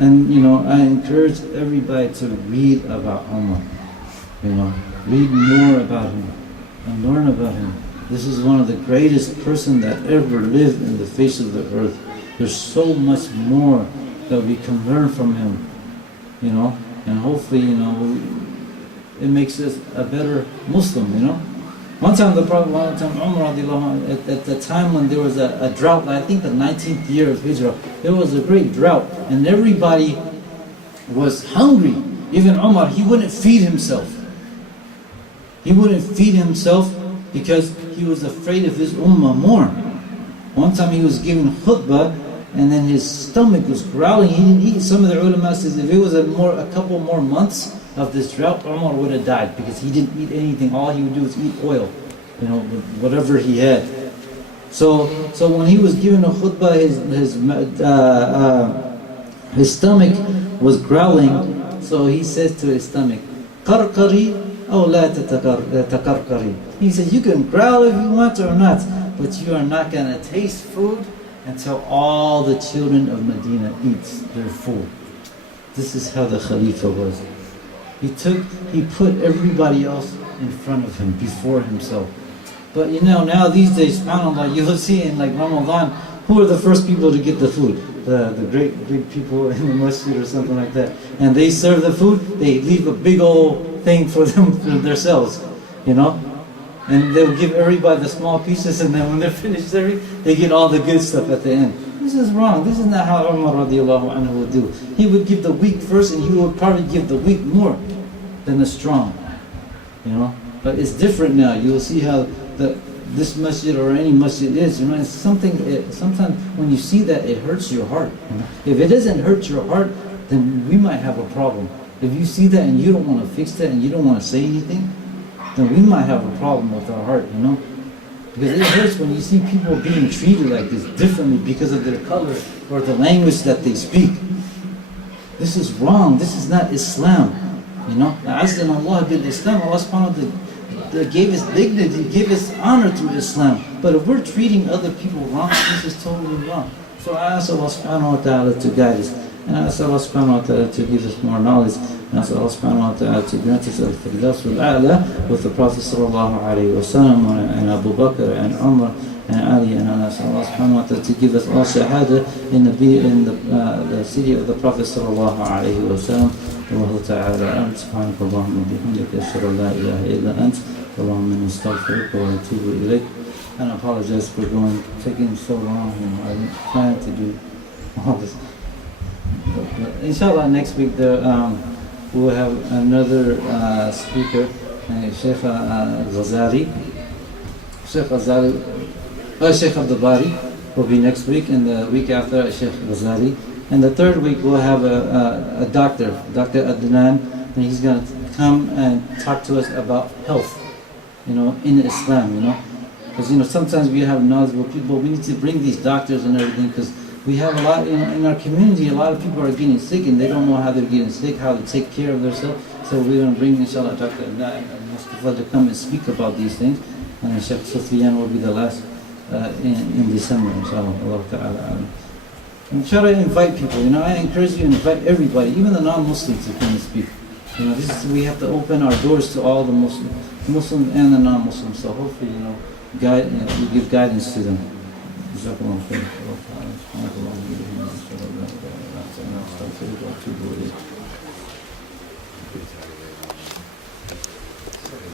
I encourage everybody to read about Umar. Read more about him and learn about him. This is one of the greatest person that ever lived in the face of the earth. There's so much more that we can learn from him, and hopefully, it makes us a better Muslim, One time Umar at the time when there was a drought, I think the 19th year of Hijrah, there was a great drought and everybody was hungry. Even Umar, he wouldn't feed himself. He wouldn't feed himself because he was afraid of his ummah more. One time he was giving khutbah and then his stomach was growling, he didn't eat. Some of the ulama says if it was a couple more months of this drought, Umar would have died because he didn't eat anything. All he would do was eat oil, whatever he had. So when he was giving a khutbah, his stomach was growling. So he says to his stomach, "Qarqari aw la taqarqari." He said, "You can growl if you want to or not, but you are not going to taste food until all the children of Medina eats their food." This is how the Khalifa was. He put everybody else in front of him, before himself. But now these days, subhanAllah, you'll see in like Ramadan, who are the first people to get the food? The great big people in the masjid or something like that. And they serve the food, they leave a big old thing for themselves, And they'll give everybody the small pieces, and then when they're finished serving, they get all the good stuff at the end. This is wrong. This is not how Umar radiallahu anhu would do. He would give the weak first, and he would probably give the weak more than the strong. But it's different now. You will see how this masjid or any masjid is. It's something. Sometimes when you see that, it hurts your heart. If it doesn't hurt your heart, then we might have a problem. If you see that and you don't want to fix that and you don't want to say anything, then we might have a problem with our heart, Because it hurts when you see people being treated like this differently because of their color or the language that they speak. This is wrong. This is not Islam. Azan Allah bil Islam. Allah subhanahu wa ta'ala gave us dignity, gave us honor through Islam. But if we're treating other people wrong, this is totally wrong. So I ask Allah subhanahu wa ta'ala to guide us. And I ask Allah subhanahu wa ta'ala to give us more knowledge. And I ask Allah subhanahu wa ta'ala to grant us al-firdaus al-a'la with the Prophet sallallahu alayhi wa sallam and Abu Bakr and Umar and Ali. And I ask Allah subhanahu wa ta'ala to give us all shahada in the city of the Prophet sallallahu alayhi wa sallam. الله تعالى سبحانك اللهم وبحمدك أشهد أن لا إله إلا أنت اللهم إني أستغفرك وأتوب إليك. And I apologize for taking so long. I didn't plan to do all this. But inshallah, next week we'll have another speaker, Sheikh Ghazali. Sheikh Abdul Bari will be next week, and the week after Sheikh Ghazali. And the third week we'll have a doctor, Dr. Adnan, and he's going to come and talk to us about health, in Islam, Because, sometimes we have knowledgeable people, we need to bring these doctors and everything, because we have a lot, in our community, a lot of people are getting sick and they don't know how they're getting sick, how to take care of themselves. So we're going to bring, inshallah, Dr. Adnan and Mustafa to come and speak about these things. And Sheikh Sufyan will be the last in December, inshallah. Allah ta'ala. And try to invite people, I encourage you to invite everybody, even the non-Muslims to come and speak. We have to open our doors to all the Muslims and the non-Muslims. So hopefully, we give guidance to them. جزاكم الله خير.